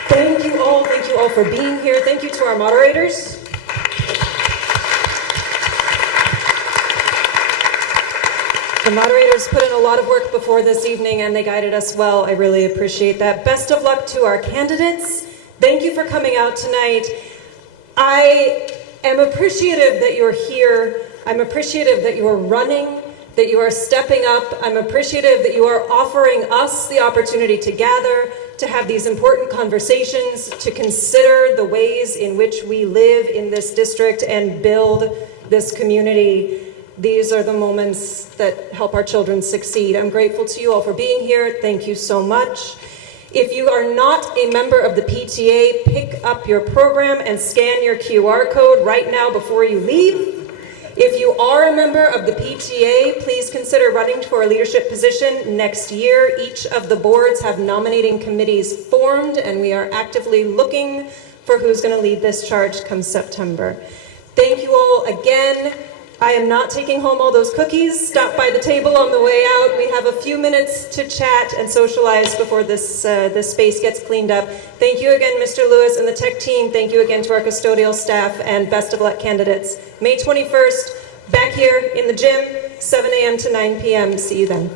Thank you all for being here. Thank you to our moderators. The moderators put in a lot of work before this evening and they guided us well. I really appreciate that. Best of luck to our candidates. Thank you for coming out tonight. I am appreciative that you're here. I'm appreciative that you are running, that you are stepping up. I'm appreciative that you are offering us the opportunity to gather, to have these important conversations, to consider the ways in which we live in this district and build this community. These are the moments that help our children succeed. I'm grateful to you all for being here. Thank you so much. If you are not a member of the PTA, pick up your program and scan your QR code right now before you leave. If you are a member of the PTA, please consider running for a leadership position next year. Each of the boards have nominating committees formed, and we are actively looking for who's going to lead this charge come September. Thank you all again. I am not taking home all those cookies. Stop by the table on the way out. We have a few minutes to chat and socialize before this space gets cleaned up. Thank you again, Mr. Lewis and the tech team. Thank you again to our custodial staff, and best of luck, candidates. May 21st, back here in the gym, 7 a.m. to 9 p.m. See you then.